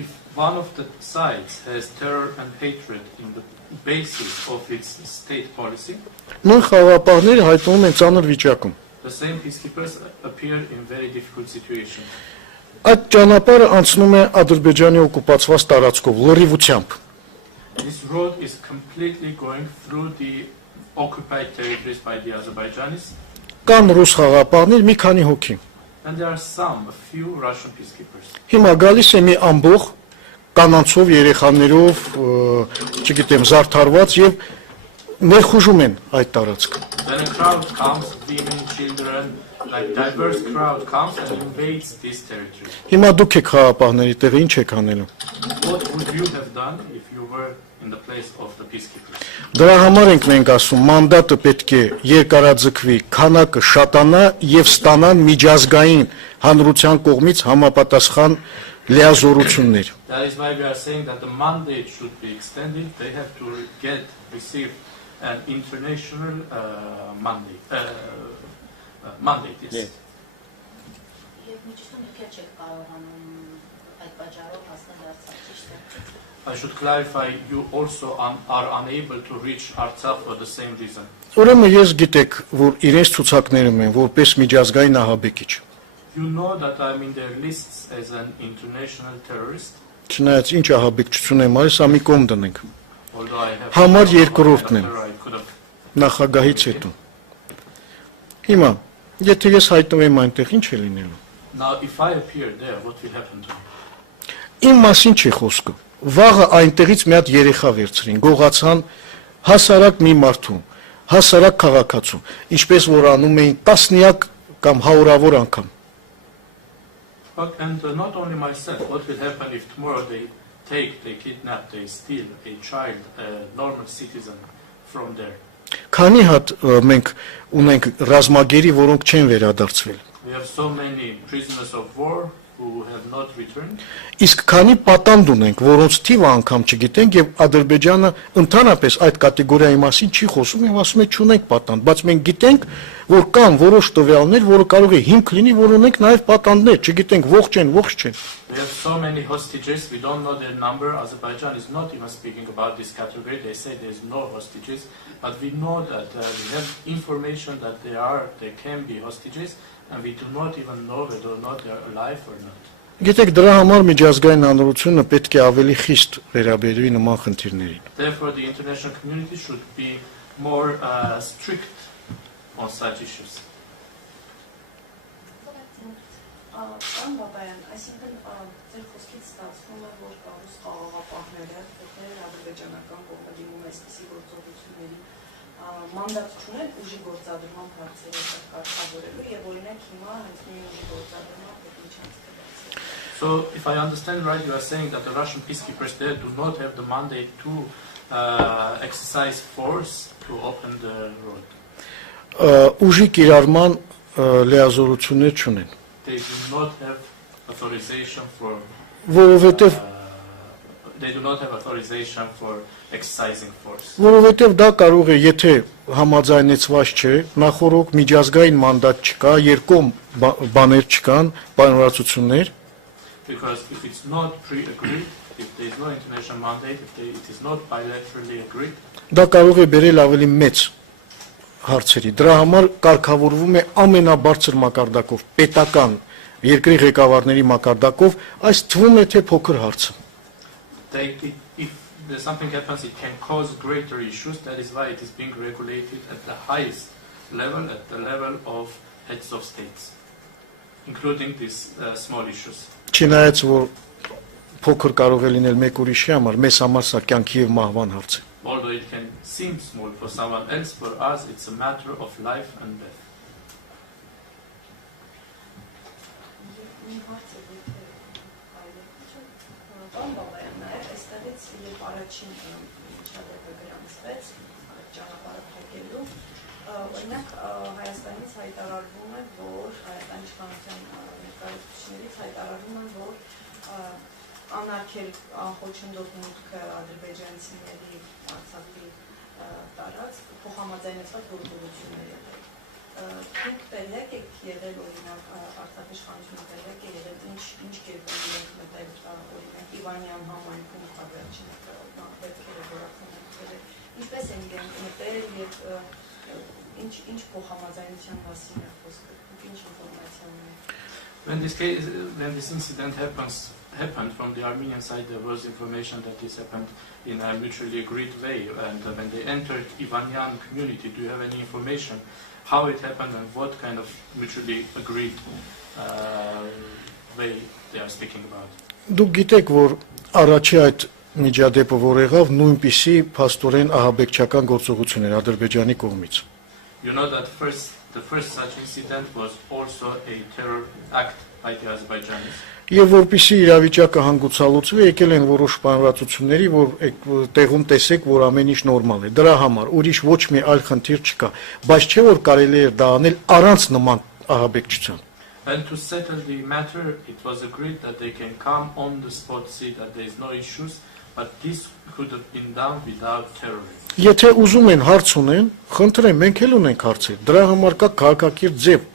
if one of the sides has terror and hatred in the basis of its state policy, նույն խաղապահները հայտնվում են ծանր վիճակում։ the same peacekeepers appear in very difficult situations. Այդ ճանապարհը անցնում է Ադրբեջանի օկուպացված տարածքով լրիվությամբ։ This road is completely going through the occupied territories by the Azerbaijanis. Կան ռուս խաղապահներ մի քանի հոգի։ And there are a few Russian peacekeepers. Հիմա գալիս է մի ամբողջ կանանցով, երեխաներով, չգիտեմ, զարդարված եւ ներխուժում են այդ տարածքը։ Then a crowd comes, women, children, like diverse crowd comes and invades this territory. Հիմա դուք եք խաղապահների տեղը ինչ եք անելու։ What would you have done if you were in the place of the peacekeepers? Դրա համար ենք մենք ասում, մանդատը պետք է երկարաձգվի, քանակը շատանա եւ ստանան միջազգային հանրության կողմից համապատասխան լիազորություններ։ That is why we are saying that the mandate should be extended. They have to receive an international mandate. Yes. I should clarify, you also are unable to reach Artsakh for the same reason. Ուրեմն ես գիտեք, որ իրենց ցուցակներում են որպես միջազգային ահաբեկիչ։ You know that I'm in their lists as an international terrorist. Չնայած ինչ ահաբեկչություն եմ արել, սա մի կողմ դնենք։ Although I have Համար երկրորդն եմ I could have. նախագահից հետո։ Հիմա, եթե ես հայտնվեմ այնտեղ, ինչ է լինելու։ Now if I appear there, what will happen to me? Իմ մասին չի խոսքը։ Վաղը այնտեղից մի հատ երեխա վերցրին, գողացան հասարակ մի մարդու, հասարակ քաղաքացու, ինչպես որ անում էին տասնյակ կամ հարյուրավոր անգամ։ And not only myself, what will happen if tomorrow they kidnap, they steal a child, a normal citizen from there? Քանի հատ մենք ունենք ռազմագերի, որոնք չեն վերադարձվել։ We have so many prisoners of war who have not returned. Իսկ քանի պատանդ ունենք, որոնց թիվը անգամ չգիտենք եւ Ադրբեջանը ընդհանրապես այդ կատեգորիայի մասին չի խոսում եւ ասում է չունենք պատանդ, բայց մենք գիտենք, որ կան որոշ տվյալներ, որը կարող է հիմք լինի, որ ունենք նաեւ պատանդներ, չգիտենք ողջ են, ողջ չեն։ We have so many hostages, we don't know their number. Azerbaijan is not even speaking about this category. They say there is no hostages, but we know that we have information that there can be hostages, and we do not even know whether or not they are alive or not. Գիտեք, դրա համար միջազգային հանրությունը պետք է ավելի խիստ վերաբերվի նման խնդիրներին։ Therefore, the international community should be more strict on such issues. Ան բաբայան, այսինքն ձեր խոսքից ստացվում է, որ ռուս խաղաղապահները, ովքեր ադրբեջանական կողմը դիմում է այսպիսի գործողությունների, մանդատ չունեն ուժի գործադրման հարցերը կարգավորելու եւ օրինակ հիմա հենց մի ուժի գործադրման պետության ցկացել։ So, if I understand right, you are saying that the Russian peacekeepers there do not have the mandate to exercise force to open the road. Ուժի կիրառման լիազորություններ չունեն։ They do not have authorization for. Որովհետև They do not have authorization for exercising force. Որովհետև դա կարող է, եթե համաձայնեցված չէ, նախորդ միջազգային մանդատ չկա, երկկողմ բաներ չկան, պայմանավորվածություններ։ Because if it's not pre-agreed, if there is no international mandate, if it is not bilaterally agreed, դա կարող է բերել ավելի մեծ հարցերի։ Դրա համար կարգավորվում է ամենաբարձր մակարդակով, պետական երկրի ղեկավարների մակարդակով, այս թվում է թե փոքր հարց։ if something happens, it can cause greater issues. That is why it is being regulated at the highest level, at the level of heads of states, including these small issues. Չնայած որ փոքր կարող է լինել մեկ ուրիշի համար, մեզ համար սա կյանքի եւ մահվան հարց է։ Although it can seem small for someone else, for us it's a matter of life and death. Օրինակ Հայաստանից հայտարարվում է, որ Հայաստանի իշխանության ներկայացուցիչներից հայտարարվում է, որ անարգել անխոչնդոտ մուտքը ադրբեջանցիների Արցախի տարածք փոխհամաձայնեցված գործողություններ եղել։ Դուք տեղյակ եք եղել օրինակ Արցախի իշխանությունը տեղյակ է եղել ինչ կերպով իրենք մտել օրինակ Իվանյան համայնքում խաբերչին պետքերը որակները ինչպես են իրենք մտել եւ ինչ փոխհամաձայնության մասին է խոսքը, ինչ ինֆորմացիա ունեք։ When this incident happened from the Armenian side, there was information that this happened in a mutually agreed way. And when they entered Ivanyan community, do you have any information how it happened and what kind of mutually agreed way they are speaking about? Դուք գիտեք, որ առաջի այդ միջադեպը որ եղավ, նույնպիսի փաստորեն ահաբեկչական գործողություն էր Ադրբեջանի կողմից։ You know that the first such incident was also a terror act by the Azerbaijanis. Եվ որպիսի իրավիճակը հանգուցալուծվի, եկել են որոշ պայմանավորվածությունների, որ տեղում տեսեք, որ ամեն ինչ նորմալ է։ Դրա համար ուրիշ ոչ մի այլ խնդիր չկա, բայց չէ որ կարելի է դա անել առանց նման ահաբեկչության։ And to settle the matter, it was agreed that they can come on the spot, see that there is no issues, but this could have been done without terrorism. Եթե ուզում են հարց ունեն, խնդրեմ, մենք էլ ունենք հարցեր։ Դրա համար կա քաղաքակիրթ ձև։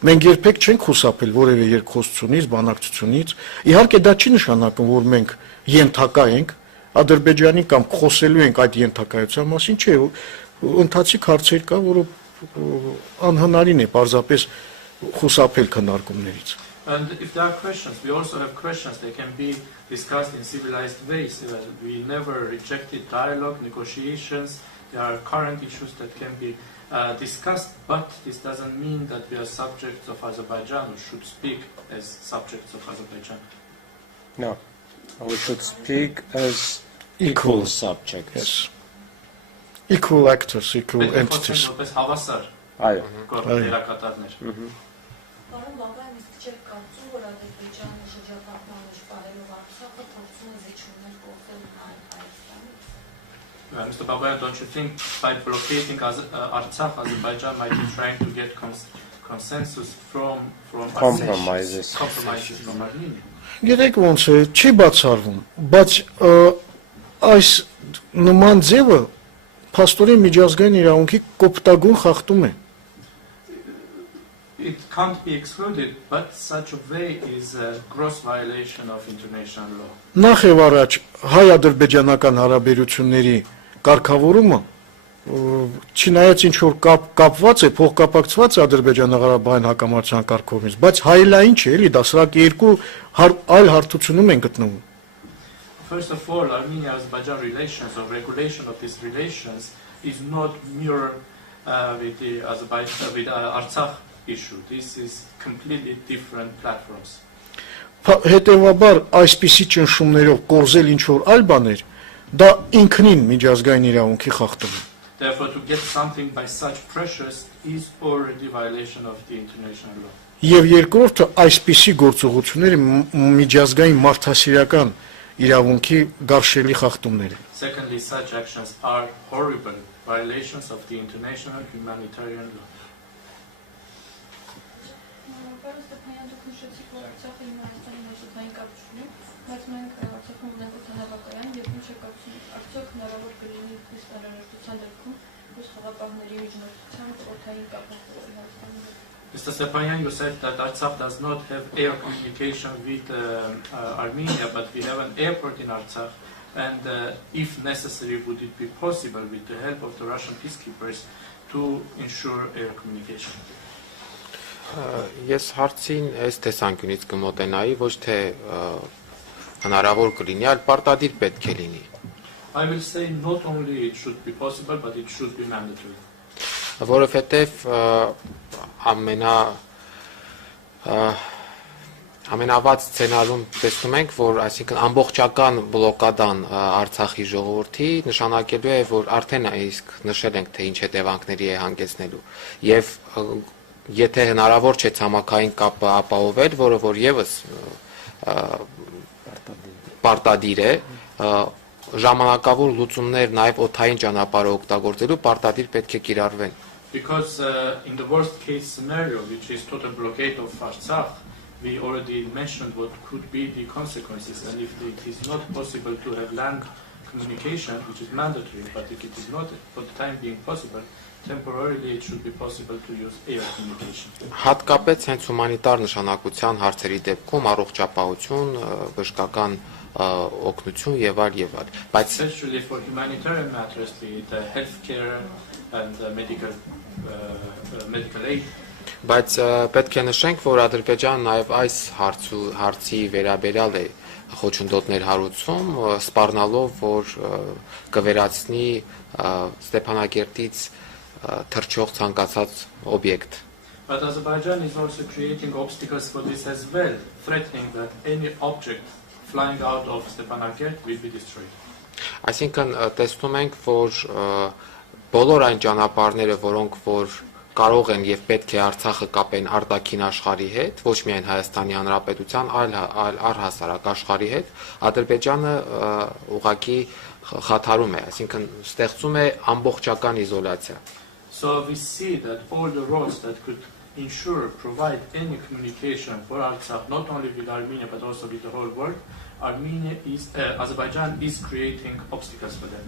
Մենք երբեք չենք խուսափել որևէ երկխոսությունից, բանակցությունից։ Իհարկե դա չի նշանակում, որ մենք ենթակա ենք Ադրբեջանի կամ խոսելու ենք այդ ենթակայության մասին, չէ, ընթացիկ հարցեր կա, որը անհնարին է պարզապես խուսափել քննարկումներից։ And if there are questions, we also have questions. They can be discussed in civilized ways. We never rejected dialogue, negotiations. There are current issues that can be discussed, but this doesn't mean that we are subjects of Azerbaijan or should speak as subjects of Azerbaijan. No, we should speak as equal subjects. Yes. Equal actors, equal entities. Այո։ Պարոն Բաբայան, իսկ չեք կարծում, որ Ադրբեջանը շրջափակման մեջ պահելով Արցախը փորձում է զիջումներ կողմել Հայաստանից։ Mr. Babayan, don't you think by blockading Artsakh, Azerbaijan might be trying to get consensus from compromises from Armenia? Գիտեք ոնց է, չի բացառվում, բայց այս նման ձևը փաստորեն միջազգային իրավունքի կոպտագույն խախտում է։ It can't be excluded, but such a way is a gross violation of international law. Նախ եւ առաջ հայ-ադրբեջանական հարաբերությունների կարգավորումը չնայած ինչ որ կապված է, փոխկապակցված է Ադրբեջանա-Ղարաբաղյան հակամարտության կարգավորումից, բայց հայելային չէ, էլի դա սրանք երկու այլ հարթությունում են գտնվում։ First of all, Armenia-Azerbaijan relations or regulation of these relations is not mirror with the Artsakh issue. This is completely different platforms. Հետևաբար այսպիսի ճնշումներով կորզել ինչ որ այլ բաներ, դա ինքնին միջազգային իրավունքի խախտում է։ Therefore, to get something by such pressures is already violation of the international law. Եվ երկրորդը այսպիսի գործողությունները միջազգային մարդասիրական իրավունքի գարշելի խախտումներ են։ Secondly, such actions are horrible violations of the international humanitarian law. Mr. Stepanyan, you said that Artsakh does not have air communication with Armenia, but we have an airport in Artsakh, and if necessary, would it be possible with the help of the Russian peacekeepers to ensure air communication? Ես հարցին այս տեսանկյունից կմոտենայի, ոչ թե հնարավոր կլինի, այլ պարտադիր պետք է լինի։ I will say not only it should be possible, but it should be mandatory. Որովհետև ամենավատ սցենարում տեսնում ենք, որ այսինքն ամբողջական բլոկադան Արցախի ժողովրդի նշանակելու է, որ արդեն իսկ նշել ենք, թե ինչ հետևանքների է հանգեցնելու։ Եվ եթե հնարավոր չէ ցամաքային կապը ապահովել, որը որ եւս պարտադիր է, ժամանակավոր լուծումներ նաև օդային ճանապարհը օգտագործելու պարտադիր պետք է կիրառվեն։ Because in the worst case scenario, which is total blockade of Artsakh, we already mentioned what could be the consequences, and if it is not possible to have land communication, which is mandatory, but if it is not for the time being possible, temporarily it should be possible to use air communication. Հատկապես հենց հումանիտար նշանակության հարցերի դեպքում առողջապահություն, բժշկական օգնություն եւ այլ եւ այլ։ Բայց especially for humanitarian matters, the healthcare and medical aid. Բայց պետք է նշենք, որ Ադրբեջանը նաև այս հարցի վերաբերյալ է խոչընդոտներ հարուցում, սպառնալով, որ կվերացնի Ստեփանակերտից թռչող ցանկացած օբյեկտ։ But Azerbaijan is also creating obstacles for this as well, threatening that any object flying out of Stepanakert will be destroyed. Այսինքն տեսնում ենք, որ բոլոր այն ճանապարհները, որոնք որ կարող են եւ պետք է Արցախը կապեն արտաքին աշխարհի հետ, ոչ միայն Հայաստանի Հանրապետության, այլ առհասարակ աշխարհի հետ, Ադրբեջանը ուղղակի խաթարում է, այսինքն ստեղծում է ամբողջական իզոլացիա։ So we see that all the roads that could provide any communication for Artsakh, not only with Armenia but also with the whole world, Azerbaijan is creating obstacles for them.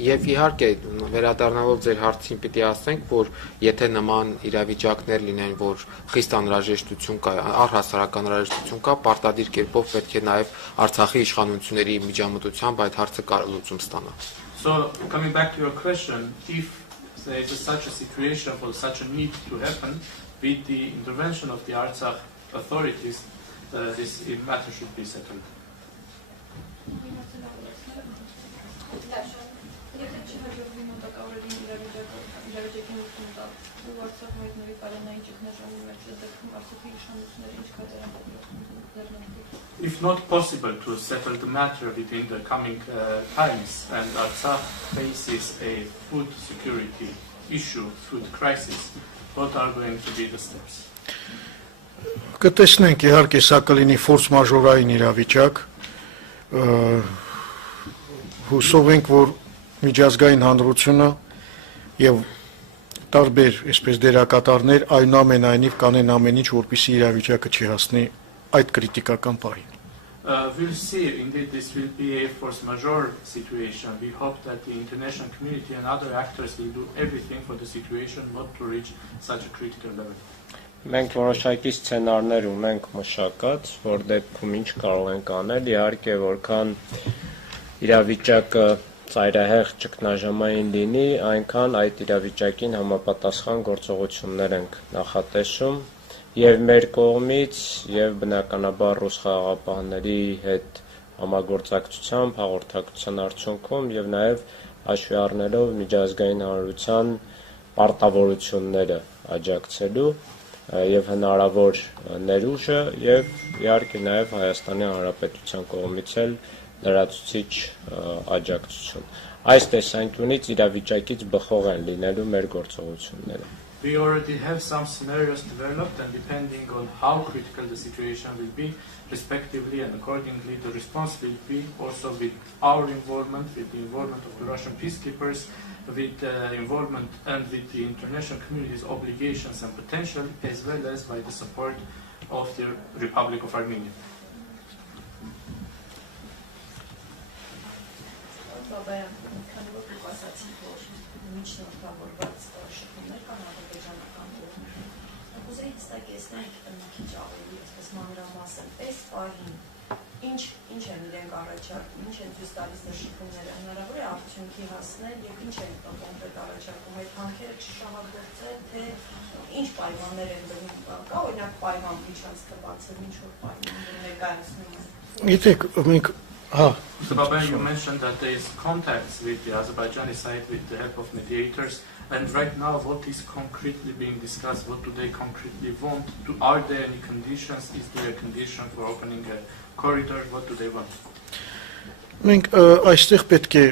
Եվ իհարկե վերադառնալով ձեր հարցին պիտի ասենք, որ եթե նման իրավիճակներ լինեն, որ խիստ անհրաժեշտություն կա, առհասարակ անհրաժեշտություն կա, պարտադիր կերպով պետք է նաև Արցախի իշխանությունների միջամտությամբ այդ հարցը լուծում ստանա։ So coming back to your question, if there is such a situation for such a need to happen, with the intervention of the Artsakh authorities, this matter should be settled. If not possible to settle the matter within the coming times, and Artsakh faces a food security issue, food crisis, what are going to be the steps? Կտեսնենք իհարկե սա կլինի ֆորս մաժորային իրավիճակ, հուսով ենք, որ միջազգային հանրությունը եւ տարբեր այսպես դերակատարներ այնուամենայնիվ կանեն ամեն ինչ, որպեսզի իրավիճակը չհասնի այդ կրիտիկական պահին։ We'll see. Indeed, this will be a force majeure situation. We hope that the international community and other actors will do everything for the situation not to reach such a critical level. Մենք որոշակի սցենարներ ունենք մշակած, որ դեպքում ինչ կարող ենք անել, իհարկե որքան իրավիճակը ծայրահեղ ճգնաժամային լինի, այնքան այդ իրավիճակին համապատասխան գործողություններ ենք նախատեսում եւ մեր կողմից եւ բնականաբար ռուս խաղաղապահների հետ համագործակցությամբ հաղորդակցության արդյունքում եւ նաեւ հաշվի առնելով միջազգային հանրության պարտավորությունները աջակցելու եւ հնարավոր ներուժը եւ իհարկե նաեւ Հայաստանի Հանրապետության կողմից էլ լրացուցիչ աջակցություն։ Այս տեսանկյունից իրավիճակից բխող են լինելու մեր գործողությունները։ We already have some scenarios developed, and depending on how critical the situation will be, respectively and accordingly, the response will be also with our involvement, with the involvement of the Russian peacekeepers, with the involvement and with the international community's obligations and potential, as well as by the support of the Republic of Armenia. Ինչ են իրենք առաջարկում, ինչ են ցույց տալիս նշությունները, հնարավոր է արդյունքի հասնել եւ ինչ են կոնկրետ առաջարկում, այդ հանքերը չշահագործել, թե ինչ պայմաններ են դնում, կա օրինակ պայման միջանցքը բացել, ինչ որ պայմաններ ներկայացնում են։ Գիտեք, մենք Mr. Babayan, you mentioned that there is contacts with the Azerbaijani side with the help of mediators, and right now what is concretely being discussed? What do they concretely want? Are there any conditions? Is there a condition for opening a corridor? What do they want? Մենք այստեղ պետք է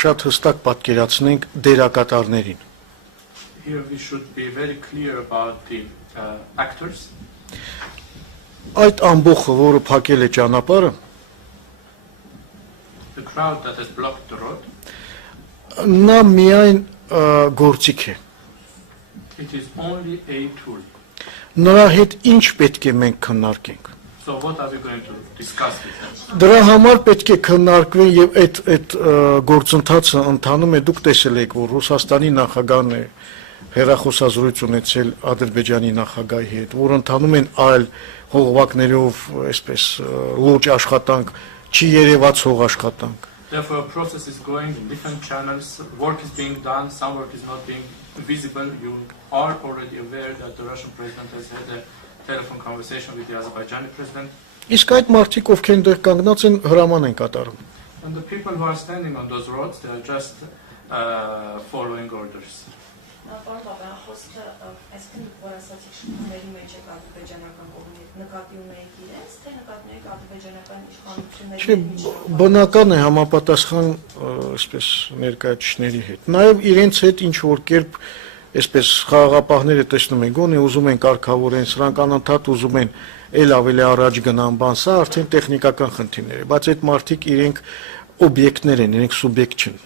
շատ հստակ պատկերացնենք դերակատարներին։ Here we should be very clear about the actors. Այդ ամբողջը, որը փակել է ճանապարհը, The crowd that has blocked the road. նա միայն գործիք է։ It is only a tool. Նրա հետ ինչ պետք է մենք քննարկենք։ So what are we going to discuss with them? Դրա համար պետք է քննարկվեն եւ այդ գործընթացը ընթանում է, դուք տեսել եք, որ Ռուսաստանի նախագահն է հերախոսազրույց ունեցել Ադրբեջանի նախագահի հետ, որ ընթանում են այլ հողվակներով, այսպես լուրջ աշխատանք, չի երևացող աշխատանք։ Therefore, a process is going in different channels. Work is being done. Some work is not being visible. You are already aware that the Russian president has had a telephone conversation with the Azerbaijani president. Իսկ այդ մարդիկ, ովքեր այնտեղ կանգնած են, հրաման են կատարում։ And the people who are standing on those roads, they are just following orders. Պարոն Բաբյան, խոսքը այսինքն որ ասացիք շփումների մեջ եք ադրբեջանական կողմի հետ, նկատի ունեիք իրենց, թե նկատի ունեիք ադրբեջանական իշխանությունների հետ։ Բնական է համապատասխան, այսպես ներկայացուցիչների հետ։ Նաև իրենց հետ ինչ որ կերպ, այսպես խաղաղապահները տեսնում են, գոնե ուզում են կարգավորեն, սրանք անընդհատ ուզում են ել ավելի առաջ գնան, բան, սա արդեն տեխնիկական խնդիրներ է, բայց այդ մարդիկ իրենք օբյեկտներ են, իրենք սուբյեկտ չեն։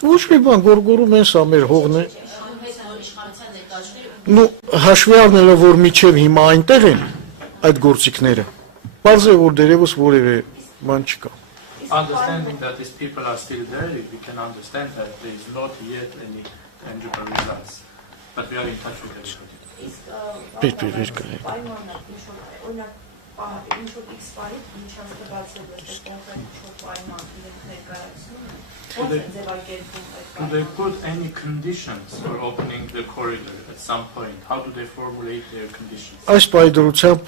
Ոչ մի բան, գորգորում են, սա մեր հողն է։ Նու հաշվի առնելով, որ միջև հիմա այնտեղ են այդ գործիքները, բարձ է, որ դերևս որևէ բան չկա։ Understanding that these people are still there, we can understand that there is not yet any tangible results, but we are in touch with everybody. Do they put any conditions for opening the corridor at some point? How do they formulate their conditions? Այս պայդրությամբ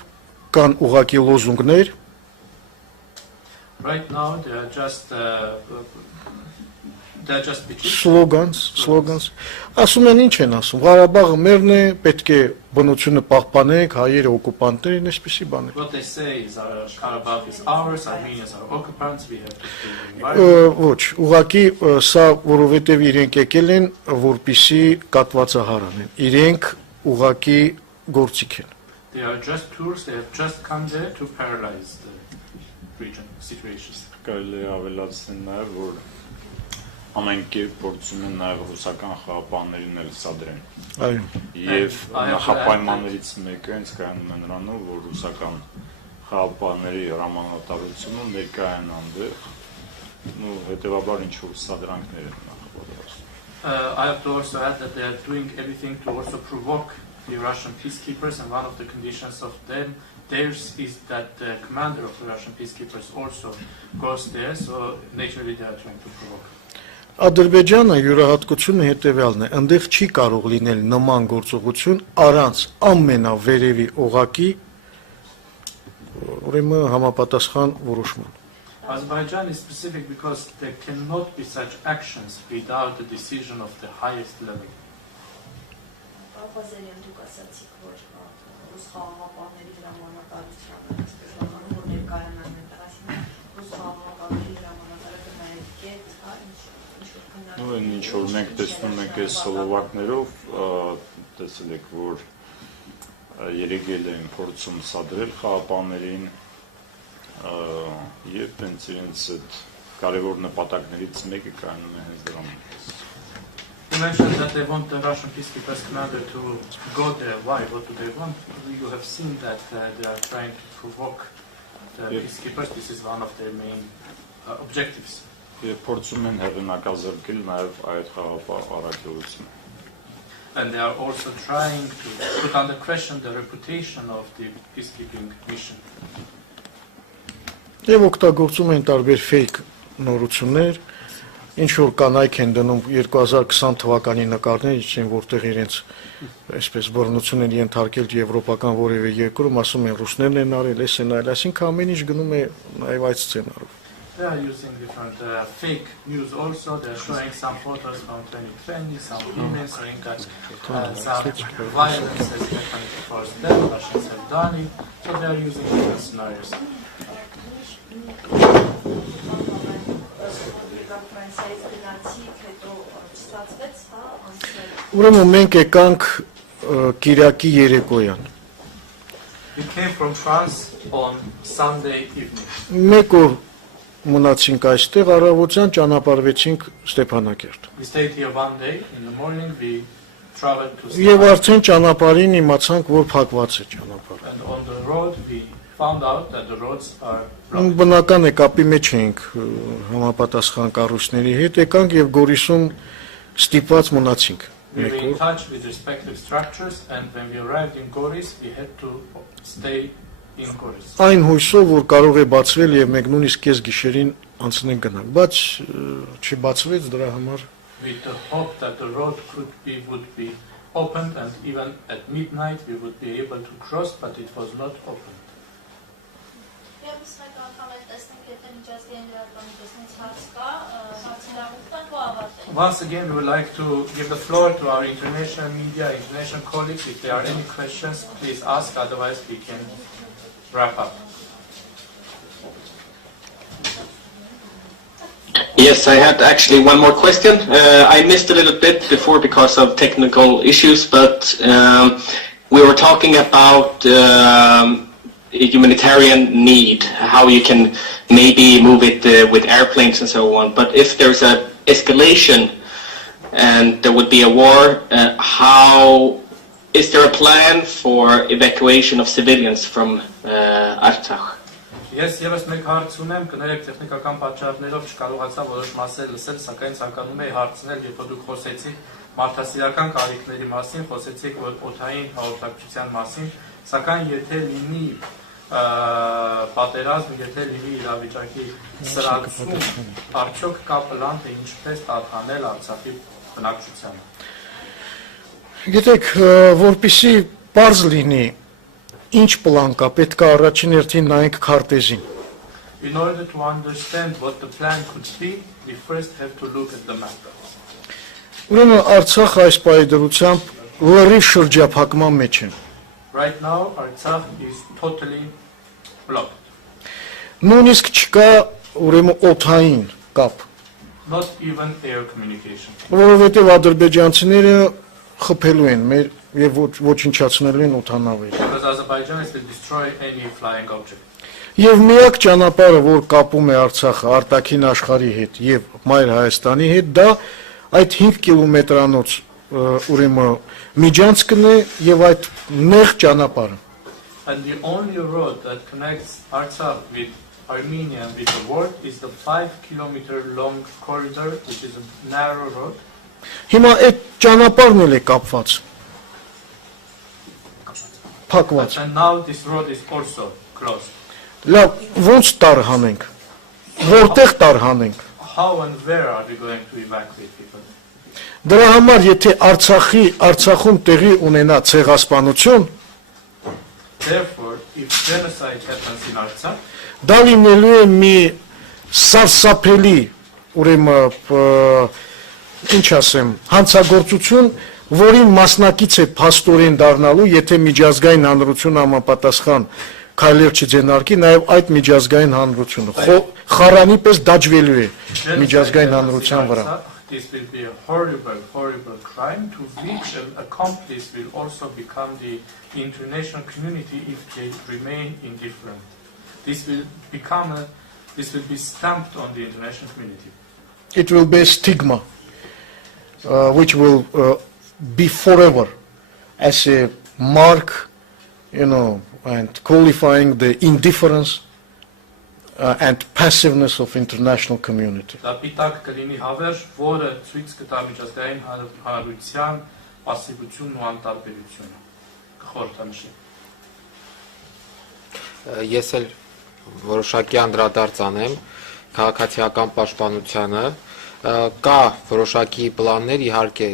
կան ուղղակի լոզունգներ։ Right now they are just slogans. Ասում են ինչ են ասում, Ղարաբաղը մերն է, պետք է բնությունը պահպանենք, հայերը օկուպանտներ են, այսպիսի բաներ։ What they say is Karabakh is ours, Armenians are occupants, we have to Ոչ, ուղղակի սա որովհետև իրենք եկել են, որպիսի կատվածահար անեն։ Իրենք ուղղակի գործիք են։ They are just tourists, they have just come there to paralyze the region situations. Կարելի է ավելացնել նաև, որ ամեն կերպ փորձում են նաև ռուսական խաղապաններին էլ սադրեն։ Այո։ Եվ նախապայմաններից մեկը հենց կայանում է նրանով, որ ռուսական խաղապանների հրամանատարությունը ներկայան այնտեղ, ու հետևաբար ինչ որ սադրանքներ են նախապատրաստում։ I have to also add that they are doing everything to also provoke the Russian peacekeepers, and one of the conditions of theirs is that the commander of the Russian peacekeepers also goes there, so naturally they are trying to provoke. Ադրբեջանը յուրահատկությունը հետևյալն է, այնտեղ չի կարող լինել նման գործողություն առանց ամենավերևի օղակի ուրեմն համապատասխան որոշման։ Azerbaijan is specific because there cannot be such actions without the decision of the highest level. Ինչ որ մենք տեսնում ենք այս սլովակներով, տեսել եք, որ երեգել են փորձում սադրել խաղապաններին եւ հենց իրենց այդ կարևոր նպատակներից մեկը կայանում է հենց դրանում։ You mentioned that they want the Russian peacekeepers commander to go there. Why? What do they want? You have seen that they are trying to provoke the peacekeepers. This is one of their main objectives. Փորձում են հեղինակազրկել նաև այդ խաղապահ առաքելությունը։ And they are also trying to put under question the reputation of the peacekeeping mission. Եվ օգտագործում են տարբեր fake նորություններ, ինչ որ կանայք են դնում 2020 թվականի նկարներ, որտեղ իրենց այսպես բռնություն են ենթարկել եվրոպական որևէ երկրում, ասում են ռուսներն են արել, էս են այլ, այսինքն ամեն ինչ գնում է նաև այդ սցենարով։ They are using different fake news also. They're showing some photos from 2020, some women saying that some violence has happened towards them, Russians have done it. So they are using different scenarios. Ուրեմն մենք եկանք Կիրակի երեկոյան։ We came from France on Sunday evening. Մեկ օր մնացինք այստեղ, առավոտյան ճանապարհվեցինք Ստեփանակերտ։ We stayed here one day. In the morning we traveled to Եվ արդեն ճանապարհին իմացանք, որ փակված է ճանապարհը։ And on the road we found out that the roads are blocked. Բնական է, կապի մեջ էինք համապատասխան կառույցների հետ, եկանք եւ Գորիսում ստիպված մնացինք։ We were in touch with respective structures, and when we arrived in Goris, we had to stay in Goris. Այն հույսով, որ կարող է բացվել եւ մենք նույնիսկ կես գիշերին անցնենք գնանք, բայց չբացվեց դրա համար։ With the hope that the road would be opened, and even at midnight we would be able to cross, but it was not opened. Once again, we would like to give the floor to our international media, international colleagues. If there are any questions, please ask, otherwise we can wrap up. Yes, I had actually one more question. I missed a little bit before because of technical issues, but we were talking about humanitarian need, how you can maybe move it with airplanes and so on. But if there's an escalation and there would be a war, how is there a plan for evacuation of civilians from Artsakh? Ես եւս մեկ հարց ունեմ, կներեք տեխնիկական պատճառներով չկարողացա որոշ մասեր լսել, սակայն ցանկանում եի հարցնել, երբ դուք խոսեցիք մարդասիրական կարիքների մասին, խոսեցիք օդային հաղորդակցության մասին, սակայն եթե լինի պատերազմ, եթե լինի իրավիճակի սրացում, արդյոք կա պլան, թե ինչպես տարհանել Արցախի բնակչությանը։ Գիտեք, որպեսզի պարզ լինի ինչ պլան կա, պետք է առաջին հերթին նայենք քարտեզին։ In order to understand what the plan could be, we first have to look at the map. Ուրեմն Արցախը այս պայդրությամբ լրիվ շրջափակման մեջ է։ Right now, Artsakh is totally blocked. Նույնիսկ չկա ուրեմն օդային կապ։ Not even air communication. Որովհետև ադրբեջանցիները խփելու են մեր եւ ոչնչացնելու են օդանավերը։ Because Azerbaijanis will destroy any flying object. Եվ միակ ճանապարհը, որ կապում է Արցախը արտաքին աշխարհի հետ եւ Մայր Հայաստանի հետ, դա այդ 5 կիլոմետրանոց ուրեմն միջանցքն է եւ այդ նեղ ճանապարհը։ And the only road that connects Artsakh with Armenia and with the world is the 5-kilometer long corridor, which is a narrow road. Հիմա այդ ճանապարհն էլ է կապված։ Փակված։ And now this road is also closed. Լավ, ո՞նց տարհանենք։ Որտեղ տարհանենք։ How and where are we going to evacuate people? Դրա համար եթե Արցախում տեղի ունենա ցեղասպանություն, Therefore, if genocide happens in Artsakh, դա լինելու է մի սարսափելի, ուրեմն ինչ ասեմ, հանցագործություն, որին մասնակից է փաստորեն դառնալու, եթե միջազգային հանրությունը համապատասխան քայլեր չձեռնարկի, նաև այդ միջազգային հանրությունը խարանի պես դաջվելու է միջազգային հանրության վրա։ This will be a horrible, horrible crime to which an accomplice will also become the international community if they remain indifferent. This will be stamped on the international community. It will be a stigma, which will be forever as a mark, and qualifying the indifference and passiveness of international community. Դա պիտակ կլինի հավերժ, որը ցույց կտա միջազգային հանրության պասիվությունն ու անտարբերությունը։ Կխորհրդանշի։ Ես էլ որոշակի անդրադարձ անեմ քաղաքացիական պաշտպանությանը, Կա որոշակի պլաններ, իհարկե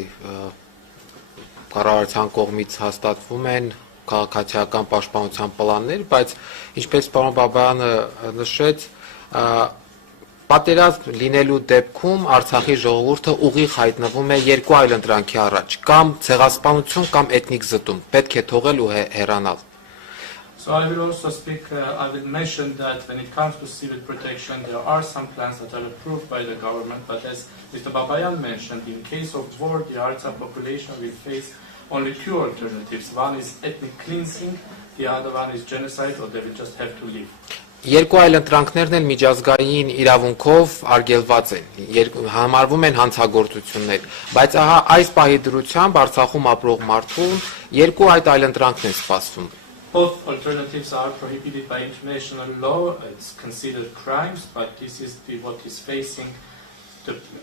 կառավարության կողմից հաստատվում են քաղաքացիական պաշտպանության պլաններ, բայց ինչպես պարոն Բաբայանը նշեց, պատերազմ լինելու դեպքում Արցախի ժողովուրդը ուղիղ հայտնվում է երկու այլընտրանքի առաջ, կամ ցեղասպանություն, կամ էթնիկ զտում, պետք է թողել ու հեռանալ։ So I will also speak, I will mention that when it comes to civil protection, there are some plans that are approved by the government, but as Mr. Babayan mentioned, in case of war, the Artsakh population will face only two alternatives. One is ethnic cleansing, the other one is genocide, or they will just have to leave. Երկու այլ ընտրանքներն են միջազգային իրավունքով արգելված են, համարվում են հանցագործություններ, բայց ահա այս պահի դրությամբ Արցախում ապրող մարդուն երկու այլ ընտրանքն են սպասվում։ Both alternatives are prohibited by international law. It's considered crimes, but this is what is facing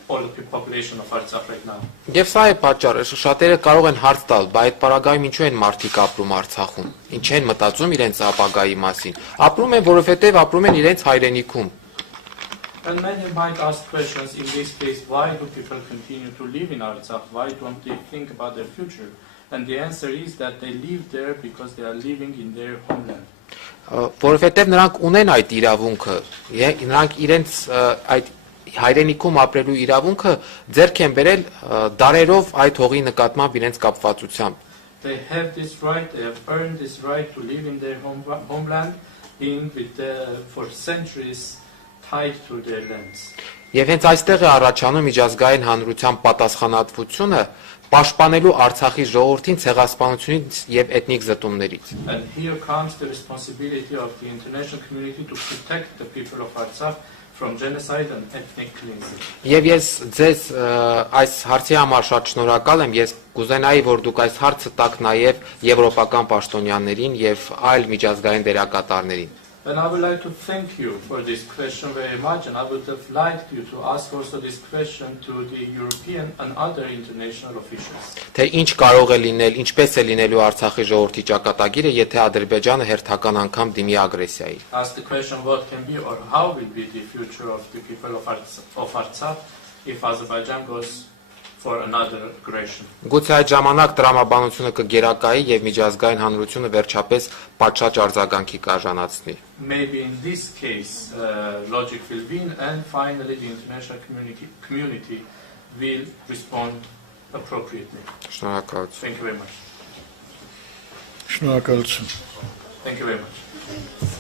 all the population of Artsakh right now. Եվ սա է պատճառը, շատերը կարող են հարց տալ, բայց այդ պարագայում ինչու են մարդիկ ապրում Արցախում, ինչ են մտածում իրենց ապագայի մասին։ Ապրում են, որովհետև ապրում են իրենց հայրենիքում։ And many might ask questions in this case, why do people continue to live in Artsakh? Why don't they think about their future? And the answer is that they live there because they are living in their homeland. Որովհետև նրանք ունեն այդ իրավունքը, նրանք իրենց այդ հայրենիքում ապրելու իրավունքը ձեռք են բերել դարերով այդ հողի նկատմամբ իրենց կապվածությամբ։ They have this right, they have earned this right to live in their homeland, being for centuries tied to their lands. Եվ հենց այստեղ է առաջանում միջազգային հանրության պատասխանատվությունը պաշտպանելու Արցախի ժողովրդին ցեղասպանությունից եւ էթնիկ զտումներից։ And here comes the responsibility of the international community to protect the people of Artsakh from genocide and ethnic cleansing. Եվ ես ձեզ այս հարցի համար շատ շնորհակալ եմ, ես կուզենայի, որ դուք այս հարցը տաք նաեւ եվրոպական պաշտոնյաներին եւ այլ միջազգային դերակատարներին։ And I would like to thank you for this question very much, and I would have liked you to ask also this question to the European and other international officials. Թե ինչ կարող է լինել, ինչպես է լինելու Արցախի ժողովրդի ճակատագիրը, եթե Ադրբեջանը հերթական անգամ դիմի ագրեսիայի։ Ask the question what can be or how will be the future of the people of Artsakh if Azerbaijan goes for another aggression. Գուցե այդ ժամանակ տրամաբանությունը կգերակայի եւ միջազգային հանրությունը վերջապես պատշաճ արձագանքի կարժանացնի։ Maybe in this case logic will win, and finally the international community will respond appropriately. Շնորհակալություն։ Thank you very much. Շնորհակալություն։ Thank you very much.